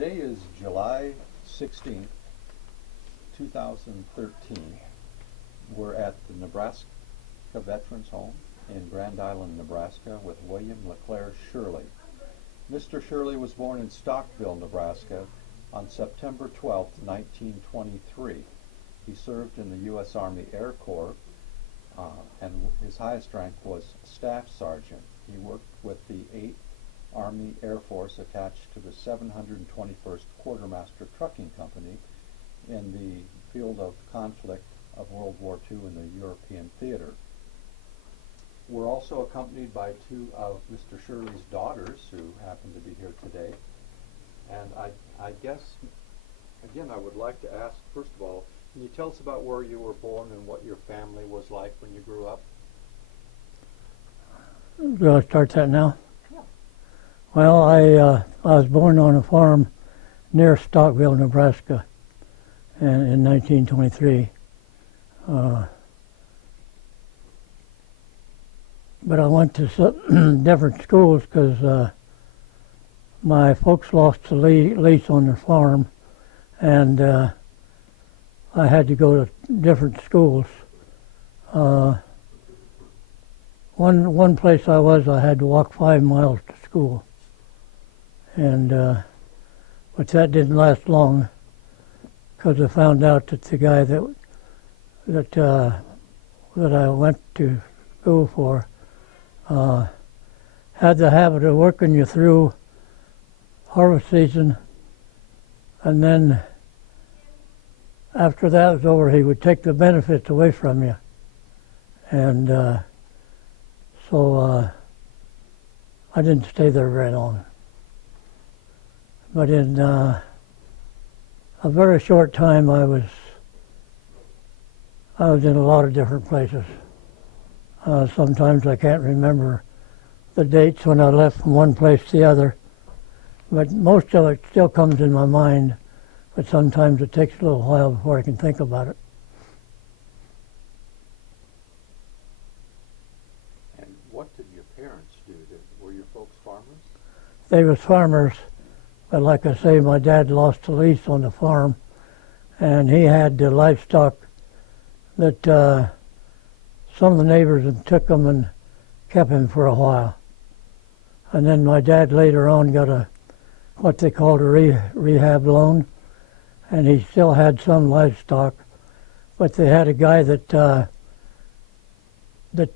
Today is July 16th, 2013. We're at the Nebraska Veterans Home in Grand Island, Nebraska with William LeClaire Shirley. Mr. Shirley was born in Stockville, Nebraska on September 12, 1923. He served in the U.S. Army Air Corps and his highest rank was Staff Sergeant. He worked with the 8th Army Air Force attached to the 721st Quartermaster Trucking Company in the field of conflict of World War II in the European theater. We're also accompanied by two of Mr. Shirley's daughters who happen to be here today. And I guess, again, I would like to ask, first of all, can you tell us about where you were born and what your family was like when you grew up? Do I start that now? Yeah. Well, I was born on a farm near Stockville, Nebraska, in 1923. But I went to different schools because my folks lost the lease on their farm, and I had to go to different schools. One place I had to walk 5 miles to school, and but that didn't last long because I found out that the guy that I went to school for had the habit of working you through harvest season, and then after that was over, he would take the benefits away from you. And so I didn't stay there very long. But in a very short time, I was in a lot of different places. Sometimes I can't remember the dates when I left from one place to the other, but most of it still comes in my mind. But sometimes it takes a little while before I can think about it. And what did your parents do? Were your folks farmers? They was farmers, but like I say, my dad lost the lease on the farm, and he had the livestock that some of the neighbors had took him and kept him for a while. And then my dad later on got what they called a rehab loan, and he still had some livestock, but they had a guy that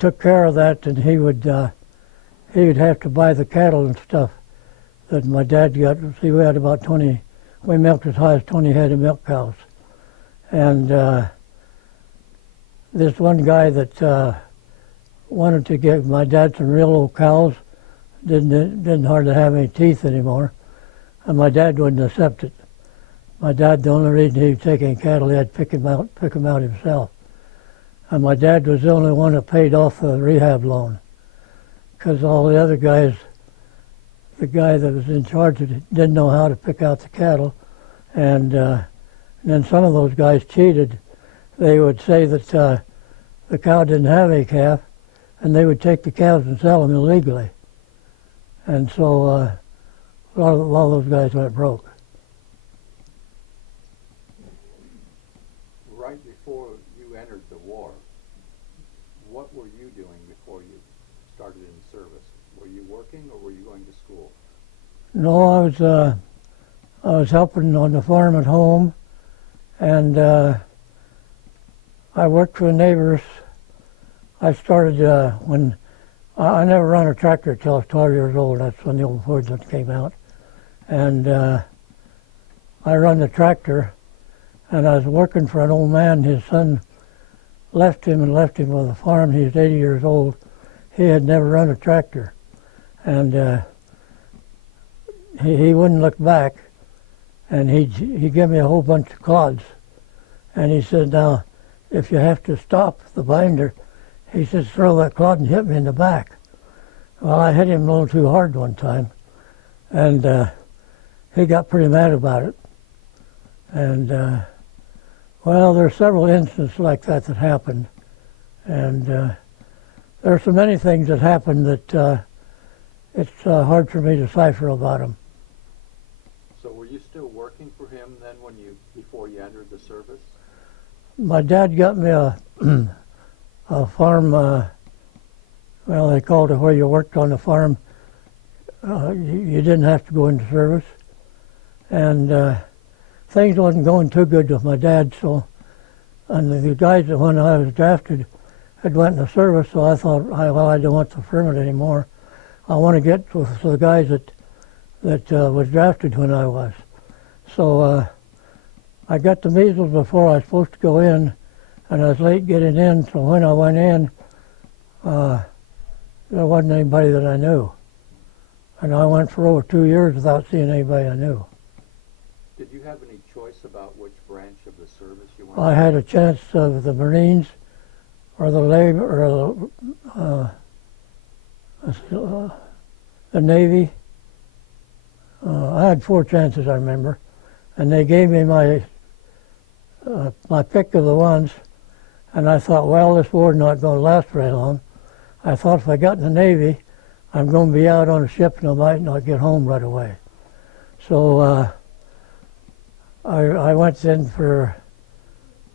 took care of that, and he would have to buy the cattle and stuff that my dad got. See, we had about 20, we milked as high as 20 head of milk cows. And this one guy that wanted to give my dad some real old cows, didn't hardly have any teeth anymore, and my dad wouldn't accept it. My dad, the only reason he was taking cattle, he had to pick them out himself. And my dad was the only one that paid off the rehab loan, because all the other guys, the guy that was in charge of it, didn't know how to pick out the cattle, and then some of those guys cheated. They would say that the cow didn't have a calf, and they would take the calves and sell them illegally. And so a lot of those guys went broke. Right before you entered the war, what were you doing before you started in service? Were you working or were you going to school? No, I was helping on the farm at home, and I worked for the neighbors. I started when I never run a tractor till I was 12 years old. That's when the old Fords came out, and I run the tractor. And I was working for an old man. His son left him with a farm. He was 80 years old. He had never run a tractor, and he wouldn't look back. And he gave me a whole bunch of clods, and he said, "Now, if you have to stop the binder," he said, "throw that clod and hit me in the back." Well, I hit him a little too hard one time, and he got pretty mad about it. And well, there are several instances like that happened, and there are so many things that happened that it's hard for me to decipher about them. So were you still working for him then before you entered the service? My dad got me a farm, well, they called it where you worked on the farm. You didn't have to go into service. And things wasn't going too good with my dad, so, and the guys that when I was drafted had went into service, so I thought, well, I don't want the firm anymore. I want to get to the guys that was drafted when I was. So I got the measles before I was supposed to go in, and I was late getting in, so when I went in, there wasn't anybody that I knew. And I went for over 2 years without seeing anybody I knew. Did you have any choice about which branch of the service you went I had a chance of the Marines or the Labor or the Navy. I had 4 chances, I remember, and they gave me my pick of the ones, and I thought, well, this war's not going to last very long. I thought if I got in the Navy, I'm going to be out on a ship and I might not get home right away. So I went in for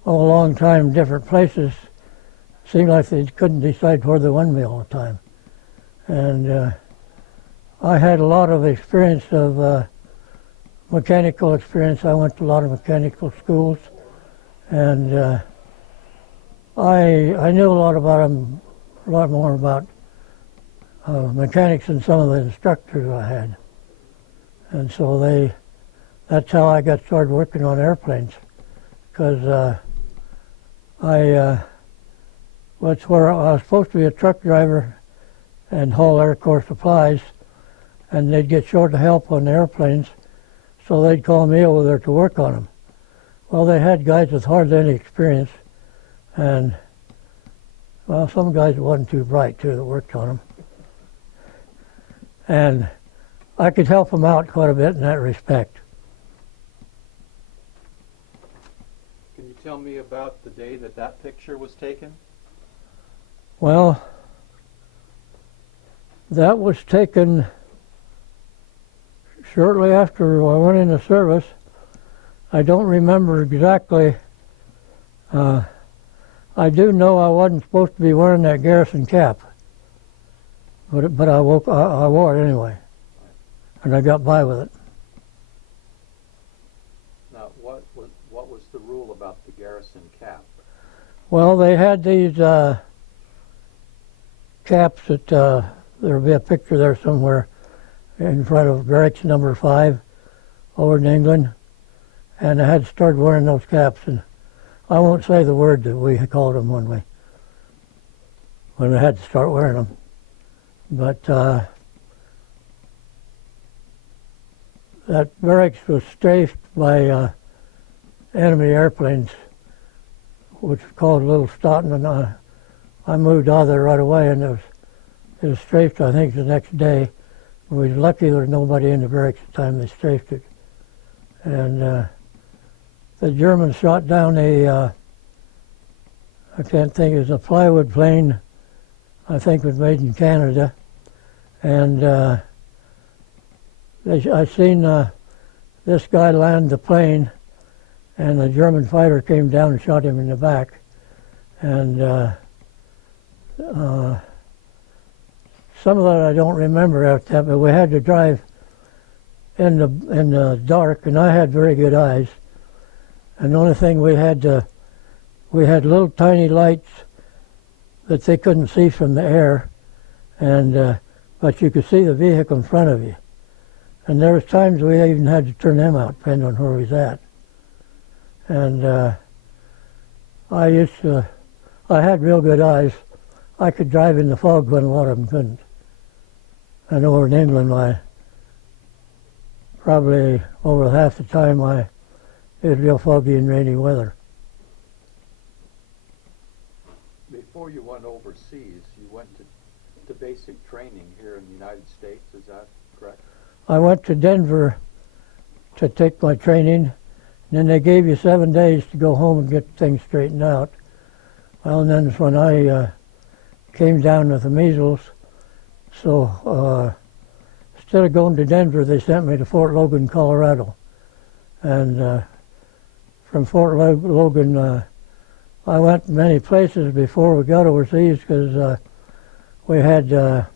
a long time, different places. Seemed like they couldn't decide where they wanted me all the time. And I had a lot of experience of mechanical experience. I went to a lot of mechanical schools, and I knew a lot about them, a lot more about mechanics than some of the instructors I had. And so that's how I got started working on airplanes, because that's where I was supposed to be a truck driver and haul Air Corps supplies, and they'd get short of help on the airplanes, so they'd call me over there to work on them. Well, they had guys with hardly any experience, and, well, some guys wasn't too bright, too, that worked on them. And I could help them out quite a bit in that respect. Can you tell me about the day that picture was taken? Well, that was taken shortly after I went into service. I don't remember exactly. I do know I wasn't supposed to be wearing that garrison cap, but I wore it anyway, and I got by with it. Now, what was the rule about the garrison cap? Well, they had these caps that there'll be a picture there somewhere in front of barracks number 5 over in England, and I had started wearing those caps, and I won't say the word that we called them when I had to start wearing them, but that barracks was strafed by enemy airplanes, which was called Little Stoughton, and I moved out of there right away, and it was strafed, I think, the next day. We was lucky there was nobody in the barracks at the time they strafed it. And the Germans shot down I can't think, it was a plywood plane, I think was made in Canada. And I seen this guy land the plane, and the German fighter came down and shot him in the back. And some of that I don't remember after that, but we had to drive in the dark, and I had very good eyes. And the only thing we had little tiny lights that they couldn't see from the air, and but you could see the vehicle in front of you. And there was times we even had to turn them out, depending on where we was at. And I had real good eyes. I could drive in the fog when a lot of them couldn't. I know over in England, probably over half the time it was real foggy and rainy weather. Before you went overseas, you went to basic training here in the United States, is that correct? I went to Denver to take my training, and then they gave you 7 days to go home and get things straightened out. Well, and then when I came down with the measles, so instead of going to Denver, they sent me to Fort Logan, Colorado. And from Fort Logan, I went many places before we got overseas because we had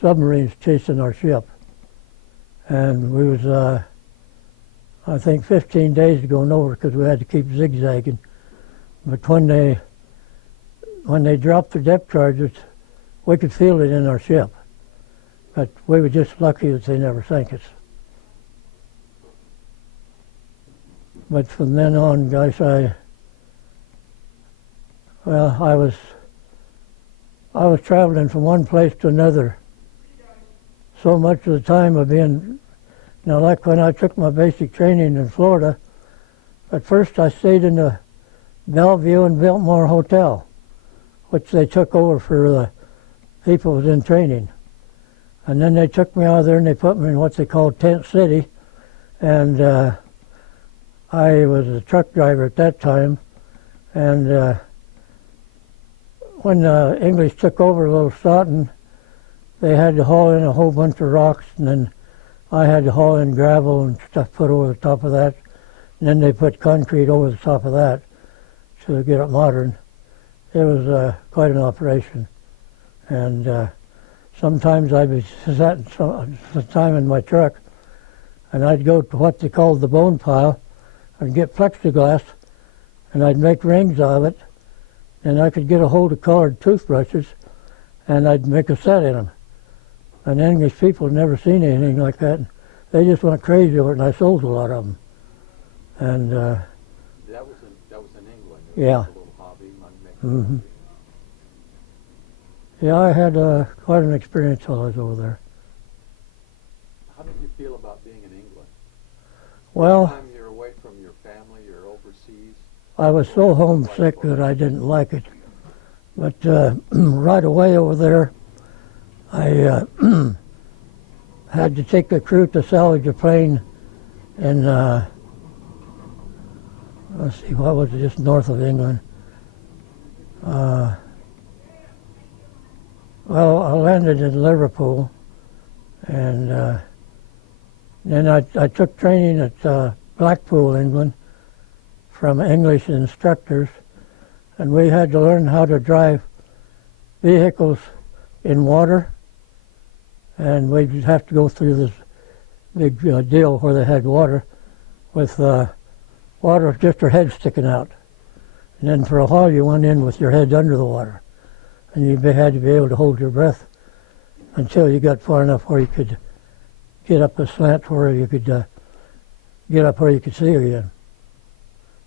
submarines chasing our ship. And we was, I think, 15 days going over because we had to keep zigzagging. But when they dropped the depth charges, we could feel it in our ship. But we were just lucky that they never sank us. But from then on, guys, I was traveling from one place to another so much of the time of being, like when I took my basic training in Florida, at first I stayed in the Bellevue and Biltmore Hotel, which they took over for the people who was in training. And then they took me out of there and they put me in what they called Tent City. And I was a truck driver at that time. And when the English took over Little Stoughton, they had to haul in a whole bunch of rocks, and then I had to haul in gravel and stuff put over the top of that. And then they put concrete over the top of that to get it modern. It was quite an operation. And sometimes I'd be sitting some time in my truck, and I'd go to what they called the bone pile and get plexiglass, and I'd make rings of it, and I could get a hold of colored toothbrushes, and I'd make a set in them. And English people had never seen anything like that. They just went crazy over it, and I sold a lot of them. And that was in England. It was yeah. A little hobby. Mm-hmm. Yeah, I had quite an experience while I was over there. How did you feel about being in England? Well, Time you're away from your family, you're overseas. I was so homesick that I didn't like it. But right away over there, I had to take a crew to salvage a plane in, let's see, what was it, just north of England. Well, I landed in Liverpool, and then I took training at Blackpool, England, from English instructors, and we had to learn how to drive vehicles in water, and we'd have to go through this big deal where they had water with just your head sticking out. And then for a while you went in with your head under the water, and you had to be able to hold your breath until you got far enough where you could get up a slant where you could get up where you could see again.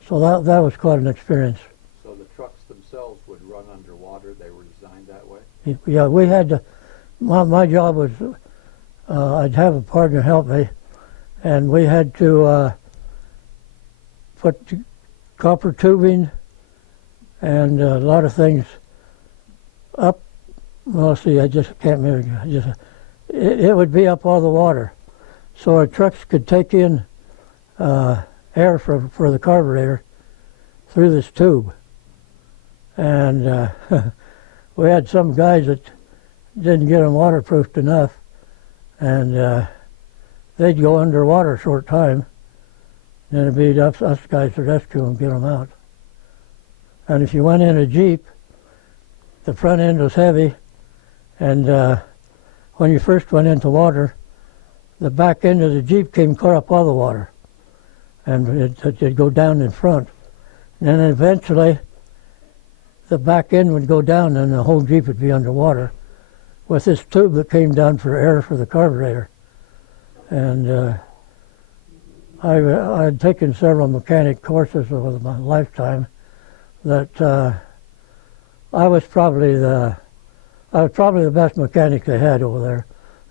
So that was quite an experience. So the trucks themselves would run underwater. They were designed that way? Yeah, we had to, my job was, I'd have a partner help me, and we had to put copper tubing and a lot of things up. Well, see, I just can't remember. It would be up all the water. So our trucks could take in air for the carburetor through this tube. And we had some guys that didn't get them waterproofed enough, and they'd go underwater a short time, and it'd be us guys to rescue them, get them out. And if you went in a Jeep, the front end was heavy, and when you first went into water, the back end of the Jeep came clear up all the water, and it'd go down in front. And then eventually, the back end would go down, and the whole Jeep would be underwater with this tube that came down for air for the carburetor. And I had taken several mechanic courses over my lifetime that I was probably the best mechanic they had over there,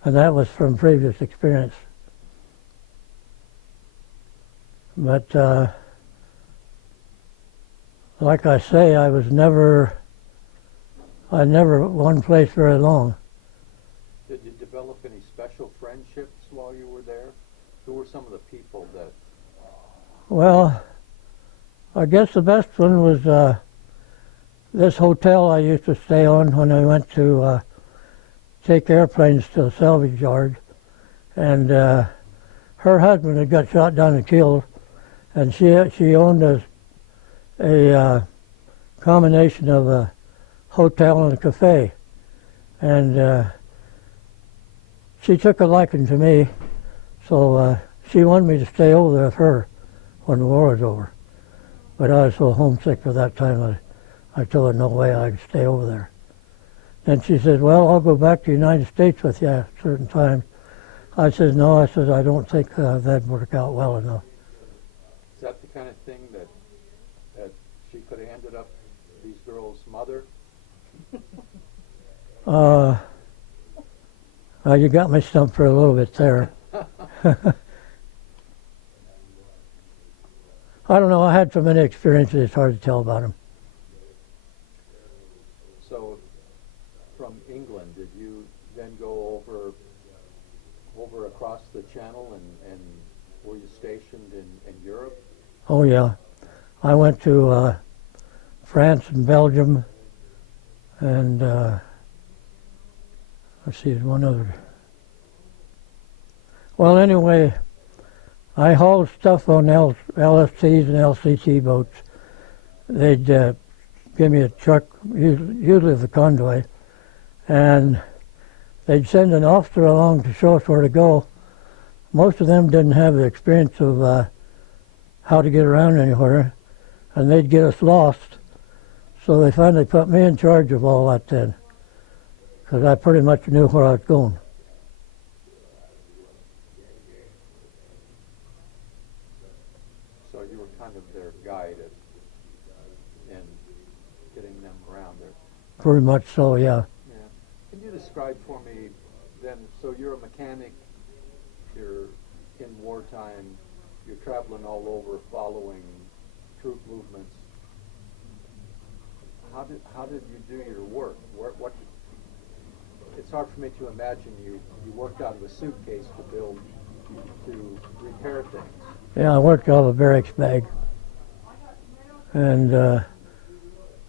and that was from previous experience. But like I say, I never one place very long. Did you develop any special friendships while you were there? Who were some of the people that... Well, I guess the best one was this hotel I used to stay on when I went to take airplanes to the salvage yard. And her husband had got shot down and killed, and she owned a combination of a hotel and a cafe, and she took a liking to me, so she wanted me to stay over there with her when the war was over. But I was so homesick for that time, I told her no way I could stay over there. Then she said, well, I'll go back to the United States with you at certain times. I said, no, I said, I don't think that'd work out well enough. Is that the kind of thing that she could have ended up these girls' mother? You got me stumped for a little bit there. I don't know, I had so many experiences, it's hard to tell about them. So, from England, did you then go over across the channel and were you stationed in Europe? Oh yeah, I went to France and Belgium, and let's see, there's one other. Well, anyway, I hauled stuff on LSTs and LCT boats. They'd give me a truck, usually the convoy, and they'd send an officer along to show us where to go. Most of them didn't have the experience of how to get around anywhere, and they'd get us lost. So they finally put me in charge of all that then, because I pretty much knew where I was going. So you were kind of their guide in getting them around there. Pretty much so, yeah. Yeah. Can you describe for me then, so you're a mechanic, you're in wartime, you're traveling all over following troop movements. How did you do your work? What it's hard for me to imagine you worked out of a suitcase to repair things. Yeah, I worked out of a barracks bag. And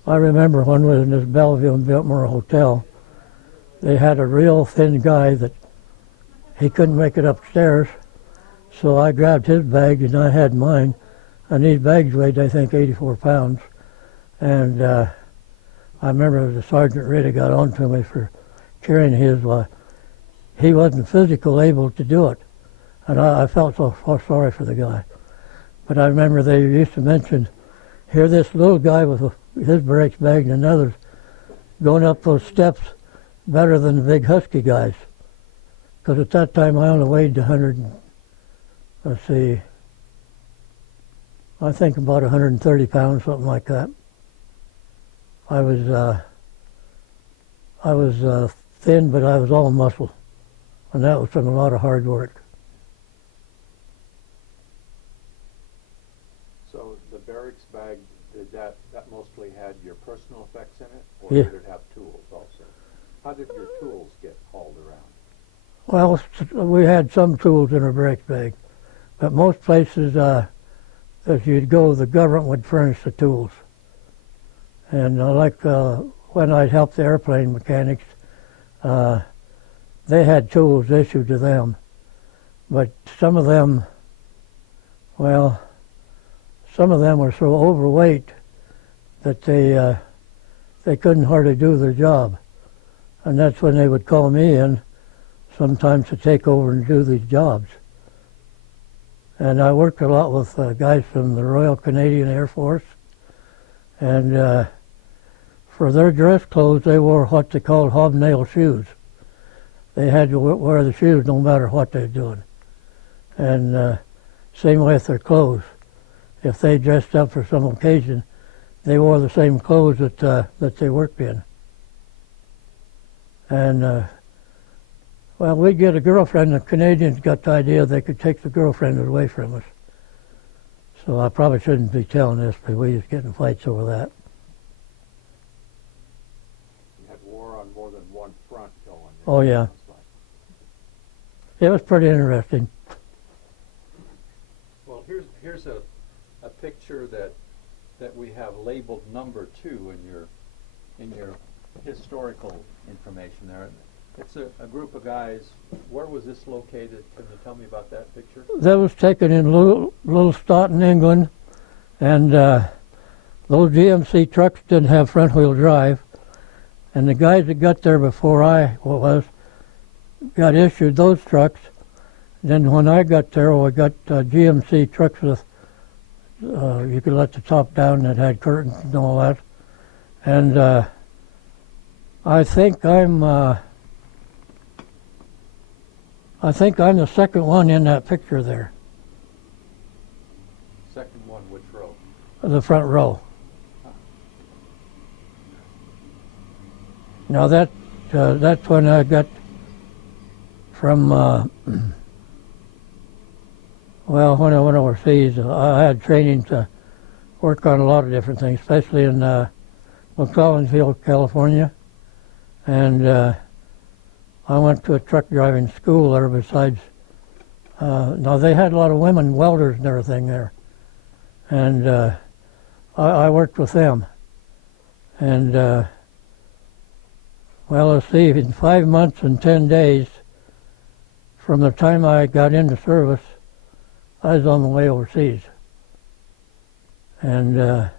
I remember when we was in this Bellevue and Biltmore Hotel, they had a real thin guy that he couldn't make it upstairs. So I grabbed his bag and I had mine. And these bags weighed, I think, 84 pounds. And I remember the sergeant really got on to me for carrying his. He wasn't physically able to do it. And I felt so sorry for the guy. But I remember they used to mention, here this little guy with his barracks bag and another's going up those steps better than the big husky guys. Because at that time I only weighed 100, let's see, I think about 130 pounds, something like that. I was thin, but I was all muscle. And that was from a lot of hard work. So the barracks bag, that mostly had your personal effects in it, or Yeah. did it have tools also? How did your tools get hauled around? Well, we had some tools in our barracks bag, but most places, as you'd go, the government would furnish the tools. And like when I'd help the airplane mechanics, they had tools issued to them, but some of them, well, some of them were so overweight that they couldn't hardly do their job. And that's when they would call me in sometimes to take over and do these jobs. And I worked a lot with guys from the Royal Canadian Air Force. And for their dress clothes, they wore what they called hobnail shoes. They had to wear the shoes no matter what they were doing. And same way with their clothes. If they dressed up for some occasion, they wore the same clothes that they worked in. And well, we'd get a girlfriend. The Canadians got the idea they could take the girlfriend away from us. So I probably shouldn't be telling this, but we was getting fights over that. You had war on more than one front going. Oh yeah. It was pretty interesting. Well, here's a picture that we have labeled number 2 in your historical information there. It's a group of guys. Where was this located? Can you tell me about that picture? That was taken in Little Staunton, England, and those GMC trucks didn't have front-wheel drive, and the guys that got there before I was got issued those trucks. Then when I got there, we got GMC trucks with you could let the top down that had curtains and all that, and I think I'm the second one in that picture there, Second one, which row? the front row. Now that's when I got from well, when I went overseas, I had training to work on a lot of different things, especially in McClellanville, California, and I went to a truck driving school there. Besides, now they had a lot of women welders and everything there, and I worked with them, and well, let's see, in 5 months and 10 days from the time I got into service, I was on the way overseas. And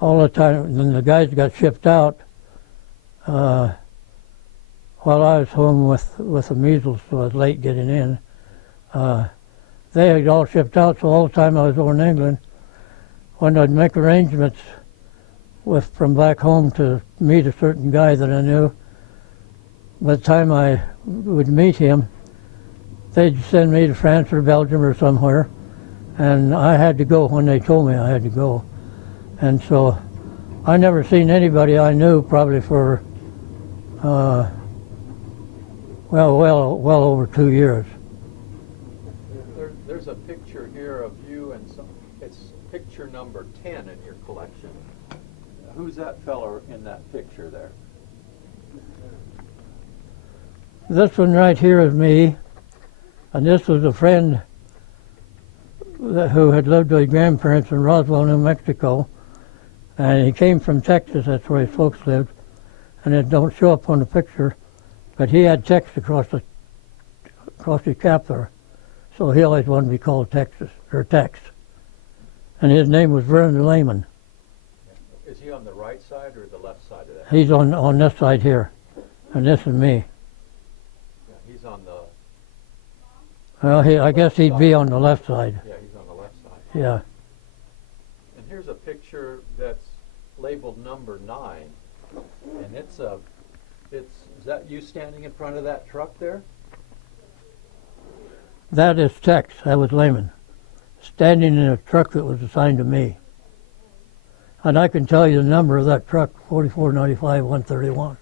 all the time, then the guys got shipped out while I was home with the measles, so I was late getting in. They had all shipped out, so all the time I was over in England, when I'd make arrangements from back home to meet a certain guy that I knew, by the time I would meet him, they'd send me to France or Belgium or somewhere, and I had to go when they told me I had to go. And so I never seen anybody I knew probably for well over 2 years. There's a picture here of you and it's picture number 10 in your collection. Who's that fellow in that picture there? This one right here is me, and this was a friend who had lived with his grandparents in Roswell, New Mexico, and he came from Texas. That's where his folks lived, and it don't show up on the picture, but he had Texas across his cap there, so he always wanted to be called Texas or Tex, and his name was Vernon Lehman. Is he on the right side or the left side of that? He's on this side here, and this is me. Yeah, he's on the... Well, I guess he'd be on the left side. Yeah, he's on the left side. Yeah. And here's a picture that's labeled number 9, and is that you standing in front of that truck there? That is Tex. That was Lehman, standing in a truck that was assigned to me. And I can tell you the number of that truck, 4495 131.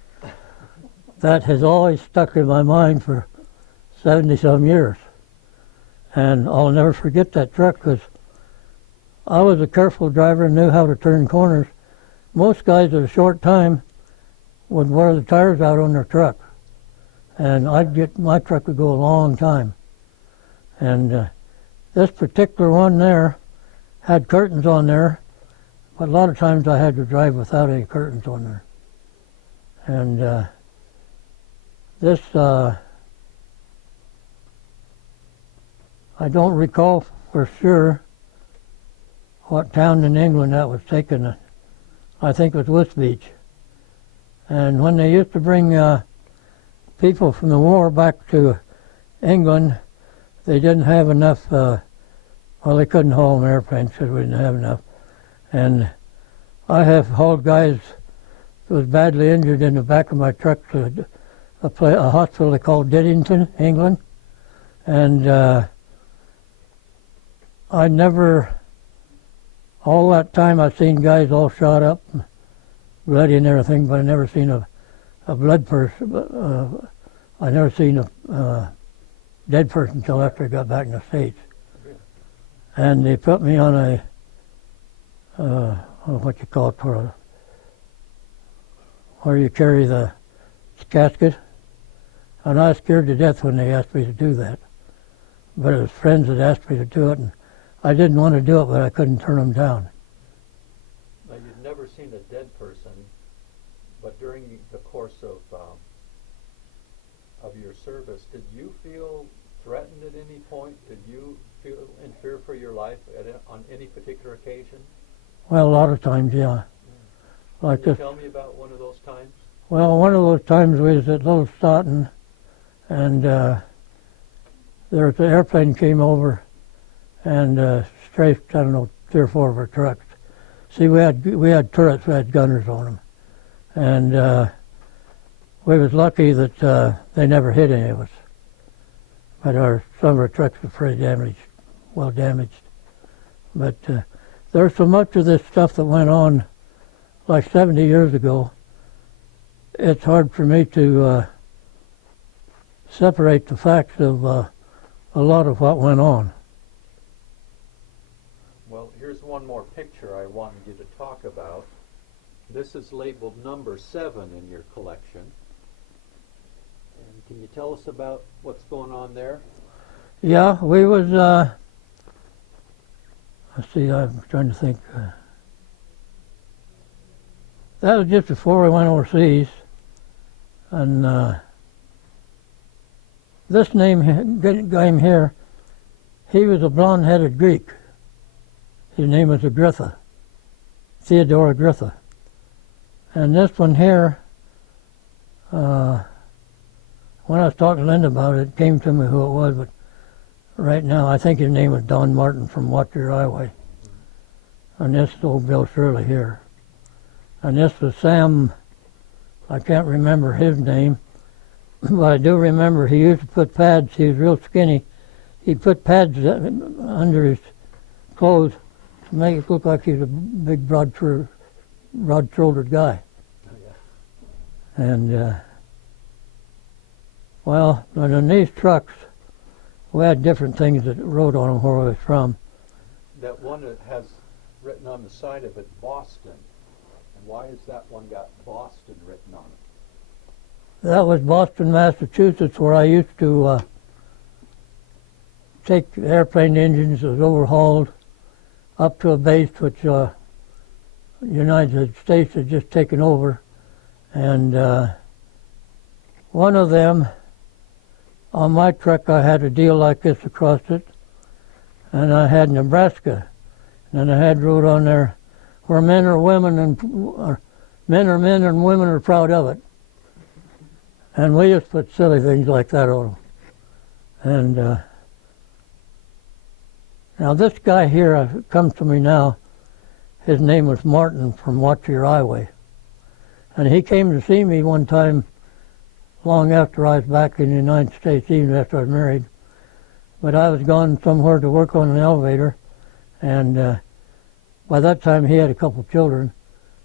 That has always stuck in my mind for 70-some years. And I'll never forget that truck because I was a careful driver and knew how to turn corners. Most guys at a short time would wear the tires out on their truck. And my truck would go a long time. And this particular one there had curtains on there, but a lot of times I had to drive without any curtains on there. And this, I don't recall for sure what town in England that was taken. I think it was Wisbech. And when they used to bring people from the war back to England, they didn't have enough, well, they couldn't haul them airplanes because we didn't have enough. And I have hauled guys who was badly injured in the back of my truck to a hospital they called Diddington, England. And I never, all that time I've seen guys all shot up, bloody and everything, but I never seen a blood person. I never seen a dead person until after I got back in the States. And they put me on a what you call it, where you carry the casket. And I was scared to death when they asked me to do that. But it was friends that asked me to do it, and I didn't want to do it, but I couldn't turn them down. Now, you've never seen a dead person, but during the course of your life on any particular occasion? Well, a lot of times, yeah. Like Can you this. tell me about one of those times? Well, one of those times we was at Little Stoughton, and there was an airplane came over and strafed, I don't know, 3 or 4 of our trucks. See, we had turrets, we had gunners on them, and we was lucky that they never hit any of us. But some of our trucks were pretty damaged, well damaged. But there's so much of this stuff that went on like 70 years ago, it's hard for me to separate the facts of a lot of what went on. Well, here's one more picture I wanted you to talk about. This is labeled number 7 in your collection. And can you tell us about what's going on there? Yeah, we was, let's see, I'm trying to think. That was just before we went overseas. And this guy here, he was a blonde-headed Greek. His name was Agrippa, Theodore Agrippa. And this one here, when I was talking to Linda about it, it came to me who it was, but right now I think his name was Don Martin from Watch Your Highway. And this is old Bill Shirley here. And this was Sam, I can't remember his name, but I do remember he used to put pads, he was real skinny, he'd put pads under his clothes to make it look like he was a big broad-shouldered guy. Oh, yeah. And, well, in these trucks, we had different things that wrote on them where we was from. That one that has written on the side of it, Boston. And why has that one got Boston written on it? That was Boston, Massachusetts, where I used to take airplane engines that was overhauled up to a base which United States had just taken over. And one of them, on my truck, I had a deal like this across it, and I had Nebraska, and I had wrote on there, where men are women and men are men and women are proud of it. And we just put silly things like that on them. And now this guy here comes to me now. His name was Martin from Watch Your Highway. And he came to see me one time long after I was back in the United States, even after I was married. But I was gone somewhere to work on an elevator, and by that time he had a couple children,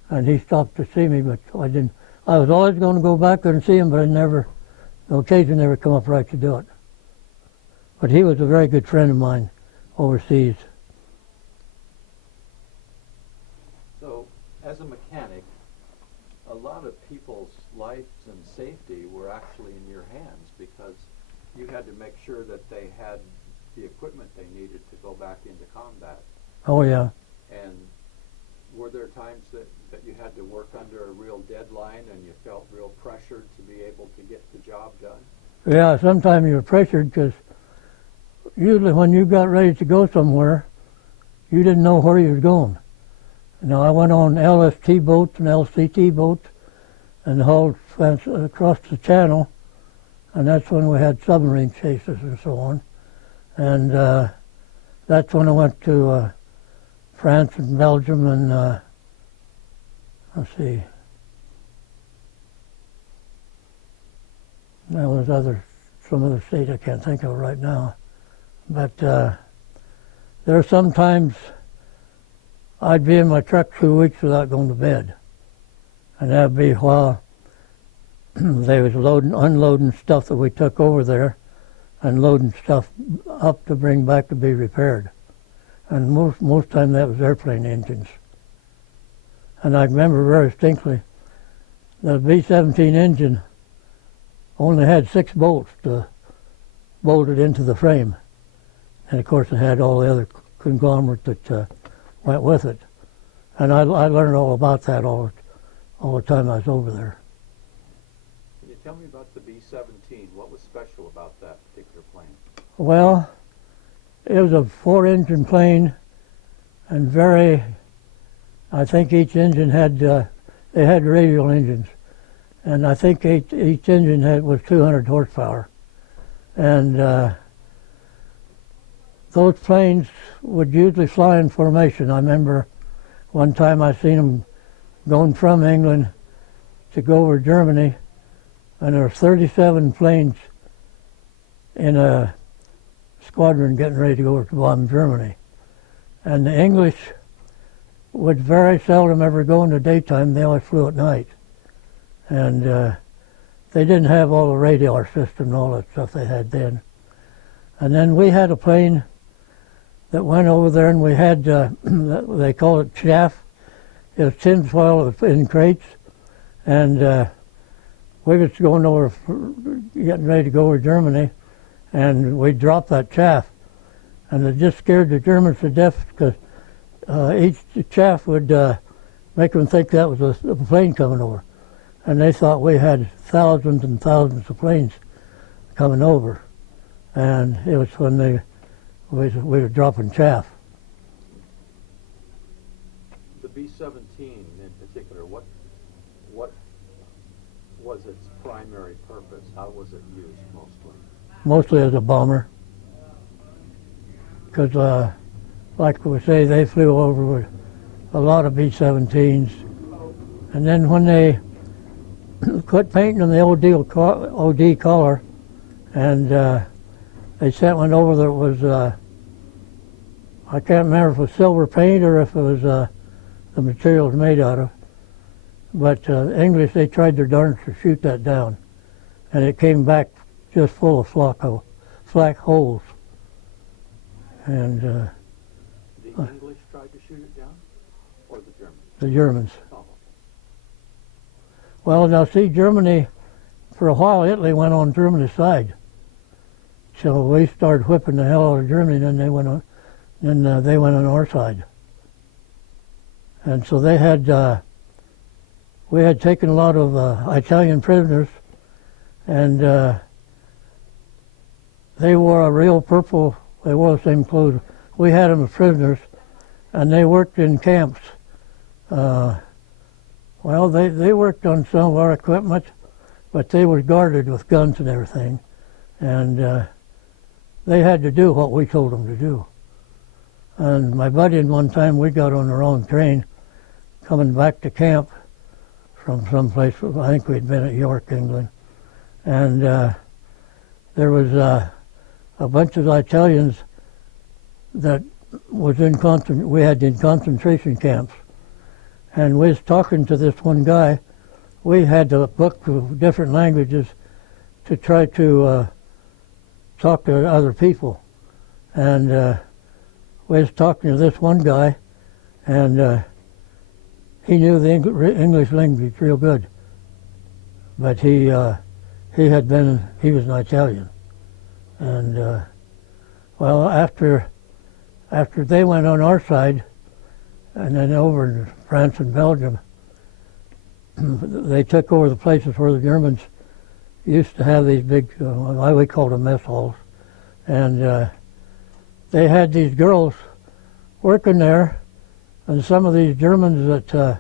and he stopped to see me, but I didn't. I was always going to go back there and see him, but the occasion never come up right to do it. But he was a very good friend of mine overseas. So, as a mechanic, a lot of people's lives and safety were actually in your hands because you had to make sure that they had the equipment they needed to go back into combat. Oh, yeah. And were there times that you had to work under a real deadline and you felt real pressured to be able to get the job done? Yeah, sometimes you were pressured because usually when you got ready to go somewhere, you didn't know where you was going. I went on LST boats and LCT boats and hauled across the channel, and that's when we had submarine chases and so on. And that's when I went to France and Belgium and let's see, there was some other state I can't think of right now. But there are sometimes I'd be in my truck 2 weeks without going to bed. And that'd be while they was unloading stuff that we took over there and loading stuff up to bring back to be repaired. And most time that was airplane engines. And I remember very distinctly the B-17 engine only had 6 bolts bolted into the frame. And of course it had all the other conglomerate that went with it. And I learned all about that all the time I was over there. Can you tell me about the B-17? What was special about that particular plane? Well, It was a 4-engine plane, and I think each engine had, they had radial engines, and I think each engine was 200 horsepower. And those planes would usually fly in formation. I remember one time I seen them going from England to go over Germany, and there were 37 planes in a squadron getting ready to go to bomb Germany. And the English would very seldom ever go in the daytime. They always flew at night. And they didn't have all the radar system and all that stuff they had then. And then we had a plane that went over there, and we had, they call it chaff. It was tinfoil in crates. And we was going over, getting ready to go over Germany, and we dropped that chaff. And it just scared the Germans to death, because each chaff would make them think that was a plane coming over. And they thought we had thousands and thousands of planes coming over. And it was when we were dropping chaff. The B-17 in particular, what was its primary purpose? How was it used mostly? Mostly as a bomber. Because, like we say, they flew over with a lot of B-17s. And then when they quit painting them the OD color, and they sent one over that was, I can't remember if it was silver paint or if it was the material it was made out of. But English, they tried their darndest to shoot that down. And it came back just full of flak holes. And the English tried to shoot it down, or the Germans? The Germans. Oh. Well, now see, Germany, for a while, Italy went on Germany's side. So we started whipping the hell out of Germany, and then they went on our side. And so they had, we had taken a lot of Italian prisoners, and they wore a real purple. They wore the same clothes. We had them as prisoners, and they worked in camps. Well, they worked on some of our equipment, but they were guarded with guns and everything. And they had to do what we told them to do. And my buddy, one time, we got on the wrong train coming back to camp from someplace. I think we'd been at York, England. And there was a bunch of Italians that was we had in concentration camps. And we was talking to this one guy. We had a book of different languages to try to talk to other people. And we was talking to this one guy, and he knew the English language real good. But he was an Italian. And well, after they went on our side, and then over in France and Belgium, they took over the places where the Germans used to have these big, we called them mess halls. And they had these girls working there, and some of these Germans that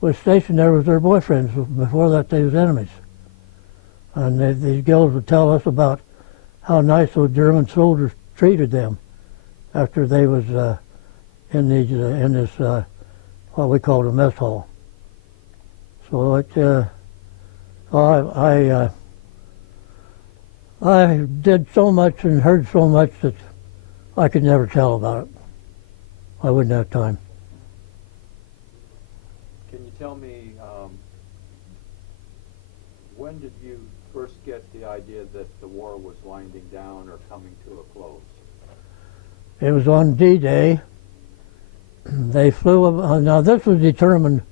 was stationed there was their boyfriends. Before that, they was enemies. And these girls would tell us about how nice those German soldiers treated them after they was in this what we called a mess hall. So I did so much and heard so much that I could never tell about it. I wouldn't have time. Can you tell me, when did you first get the idea that the war was winding down or coming to a close? It was on D-Day. They flew, now this was determined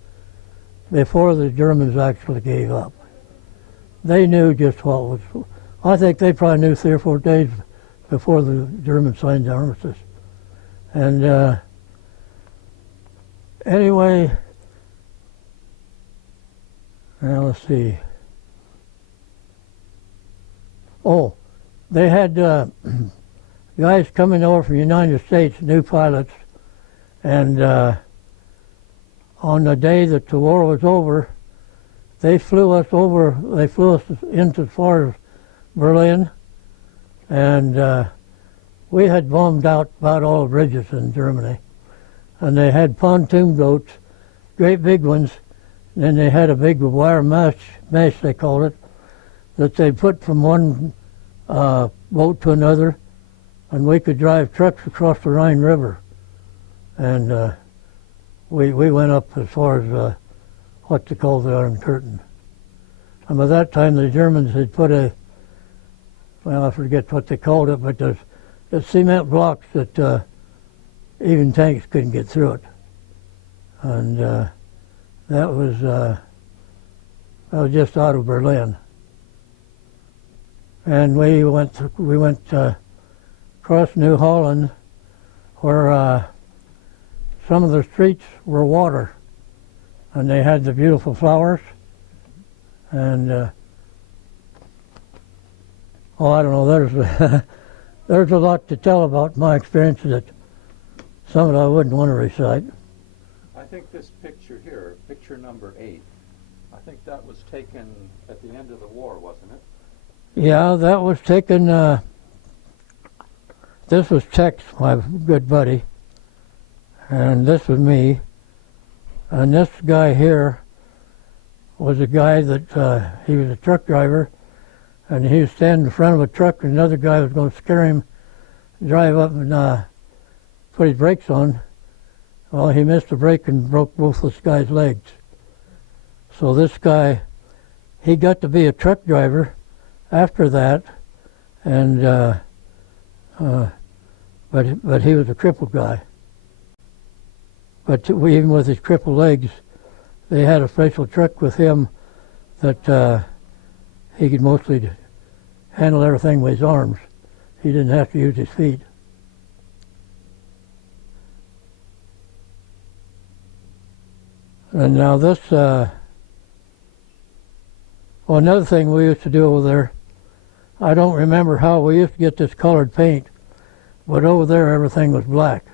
before the Germans actually gave up. They knew just what was, I think they probably knew 3 or 4 days before the Germans signed the armistice. And anyway, now let's see. Oh, they had guys coming over from the United States, new pilots, and on the day that the war was over, they flew us into as far as Berlin, and we had bombed out about all the bridges in Germany. And they had pontoon boats, great big ones, and then they had a big wire mesh they called it, that they put from one boat to another, and we could drive trucks across the Rhine River. And we went up as far as what they call the Iron Curtain. And by that time the Germans had put I forget what they called it, but there's cement blocks that even tanks couldn't get through it. And that was just out of Berlin. And we went across New Holland, where some of the streets were water, and they had the beautiful flowers. And I don't know. There's a lot to tell about my experience that some of it I wouldn't want to recite. I think this picture here, picture number 8, I think that was taken at the end of the war, wasn't it? Yeah, that was taken. This was Tex, my good buddy, and this was me. And this guy here was a guy that he was a truck driver, and he was standing in front of a truck, and another guy was going to scare him, drive up and put his brakes on. Well, he missed the brake and broke both this guy's legs. So this guy, he got to be a truck driver after that, and but he was a crippled guy. But even with his crippled legs, they had a special truck with him that he could mostly handle everything with his arms. He didn't have to use his feet. And now this, another thing we used to do over there, I don't remember how we used to get this colored paint, but over there everything was black.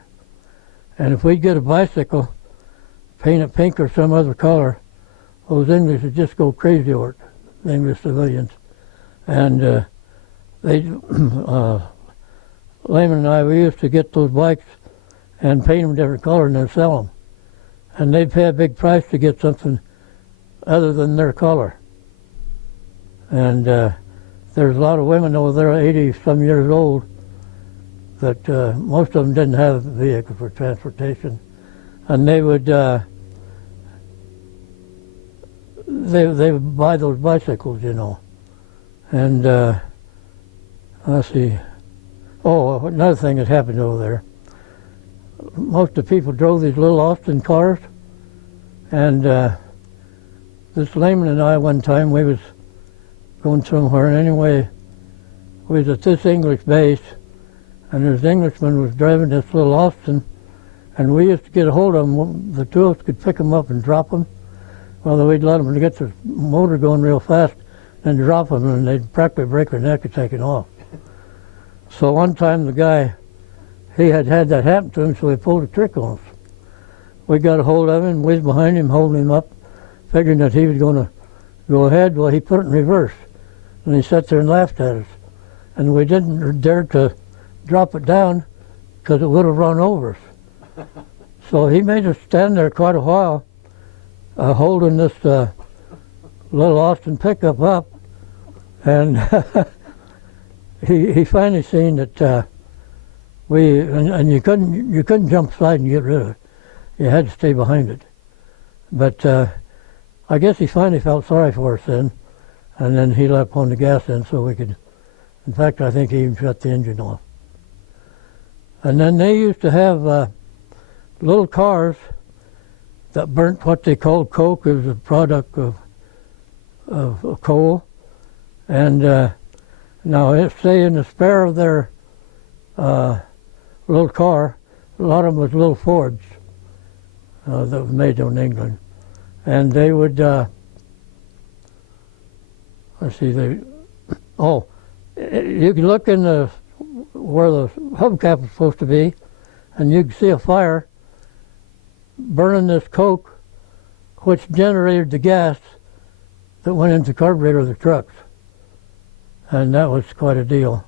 And if we'd get a bicycle, paint it pink or some other color, those English would just go crazy over it, the English civilians. And Lehman and I, we used to get those bikes and paint them different color and then sell them. And they'd pay a big price to get something other than their color. And there's a lot of women over there, 80-some years old, that most of them didn't have a vehicle for transportation. And they would they would buy those bicycles, you know. And let's see. Oh, another thing that happened over there. Most of the people drove these little Austin cars, and this Lehman and I, one time, we was going somewhere, and anyway, we was at this English base, and this Englishman was driving this little Austin, and we used to get a hold of them. The two of us could pick them up and drop them. Well, we'd let them get the motor going real fast, and drop them, and they'd practically break their neck and take it off. So one time the guy, he had that happen to him, so he pulled a trick on us. We got a hold of him, and we was behind him, holding him up, figuring that he was going to go ahead. Well, he put it in reverse, and he sat there and laughed at us. And we didn't dare to drop it down because it would have run over us. So he made us stand there quite a while, holding this little Austin pickup up, and he finally seen that and you couldn't jump aside and get rid of it. You had to stay behind it. But I guess he finally felt sorry for us then, and then he let on the gas in so we could. In fact, I think he even shut the engine off. And then they used to have little cars that burnt what they called coke. It was a product of coal. And now, if say in the spare of their little car, a lot of them was little Fords that was made in England. And they would, let's see, you can look in the where the hubcap was supposed to be, and you could see a fire burning this coke, which generated the gas that went into the carburetor of the trucks. And that was quite a deal.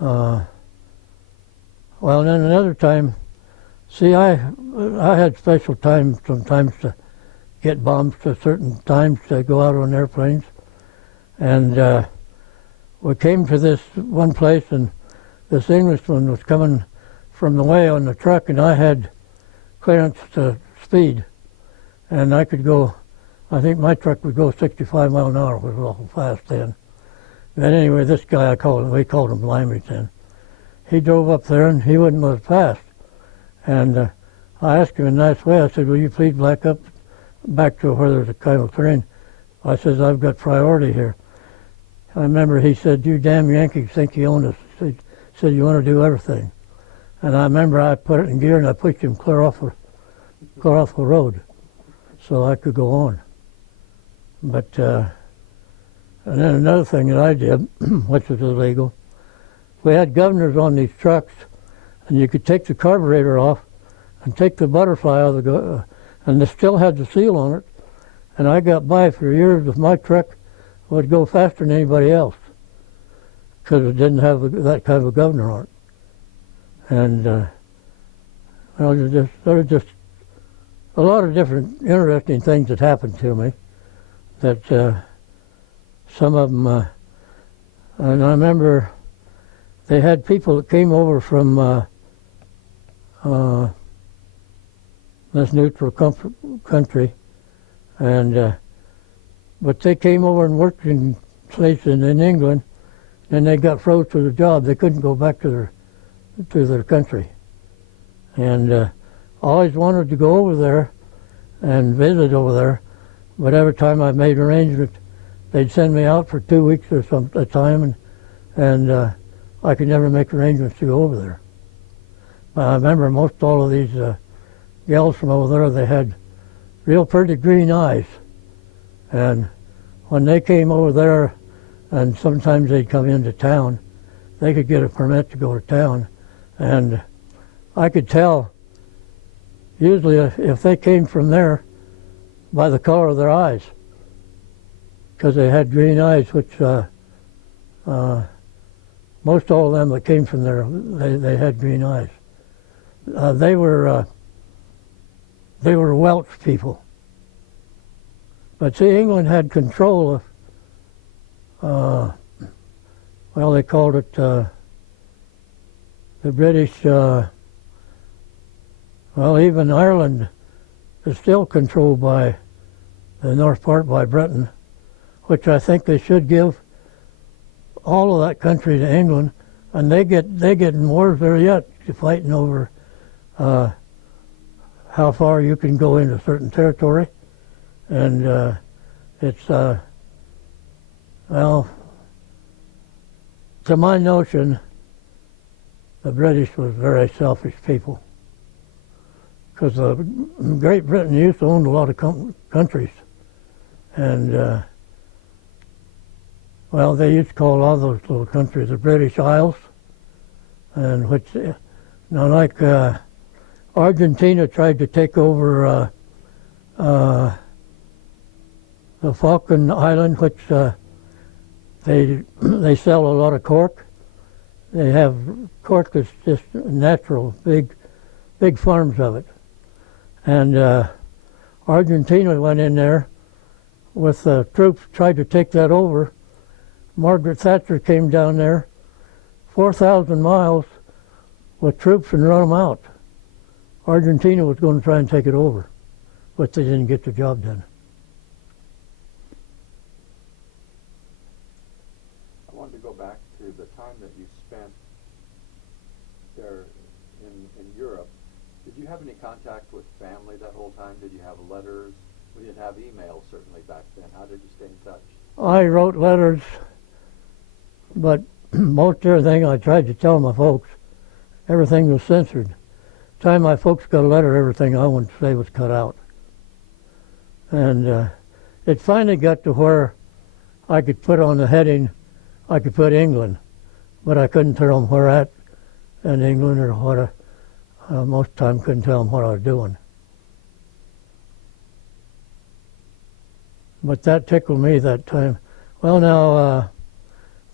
Well, and then another time, see, I had special time sometimes to get bombs to certain times to go out on airplanes. And we came to this one place, and this Englishman was coming from the way on the truck, and I had clearance to speed. And I could go, I think my truck would go 65 miles an hour, which was awful fast then. But anyway, this guy, we called him Limey then. He drove up there, and he wouldn't let us pass. And I asked him in a nice way, I said, will you please back up back to where there's a kind of clearing? I said, I've got priority here. I remember he said, you damn Yankees think you own us. He said, you want to do everything. And I remember I put it in gear, and I pushed him clear off the road so I could go on. But, and then another thing that I did, which was illegal, we had governors on these trucks, and you could take the carburetor off and take the butterfly out of the, and it still had the seal on it. And I got by for years with my truck would go faster than anybody else because it didn't have that kind of a governor on it. And well, there were just a lot of different interesting things that happened to me. That some of them, and I remember they had people that came over from this neutral country, and but they came over and worked in places in England, and they got froze to the job. They couldn't go back to their country, and always wanted to go over there and visit over there, but every time I made arrangements, they'd send me out for 2 weeks or some a time, and I could never make arrangements to go over there. I remember most all of these gals from over there, they had real pretty green eyes. And when they came over there, and sometimes they'd come into town, they could get a permit to go to town. And I could tell, usually if they came from there, by the color of their eyes, because they had green eyes, which most all of them that came from there, they had green eyes. They were Welsh people. But see, England had control of, well, they called it the British, well, even Ireland is still controlled by the north part by Britain, which I think they should give all of that country to England, and they get in wars there yet, fighting over how far you can go into certain territory. And it's, well, to my notion, the British was very selfish people. Because Great Britain used to own a lot of countries. And, well, they used to call a lot of those little countries the British Isles. And which, now like Argentina tried to take over the Falkland Island, which they sell a lot of cork. They have cork that's just natural, big farms of it. And Argentina went in there with troops, tried to take that over. Margaret Thatcher came down there, 4,000 miles with troops and run them out. Argentina was going to try and take it over, but they didn't get the job done. I wanted to go back to the time that you spent there in Europe. Did you have any contact with family that whole time? Did you have letters? We didn't have email certainly back then. How did you stay in touch? I wrote letters, but most everything I tried to tell my folks, everything was censored. The time my folks got a letter, everything I wanted to say was cut out. And it finally got to where I could put on the heading, I could put England, but I couldn't tell them where at in England or what. Most of the time couldn't tell them what I was doing. But that tickled me that time. Well, now,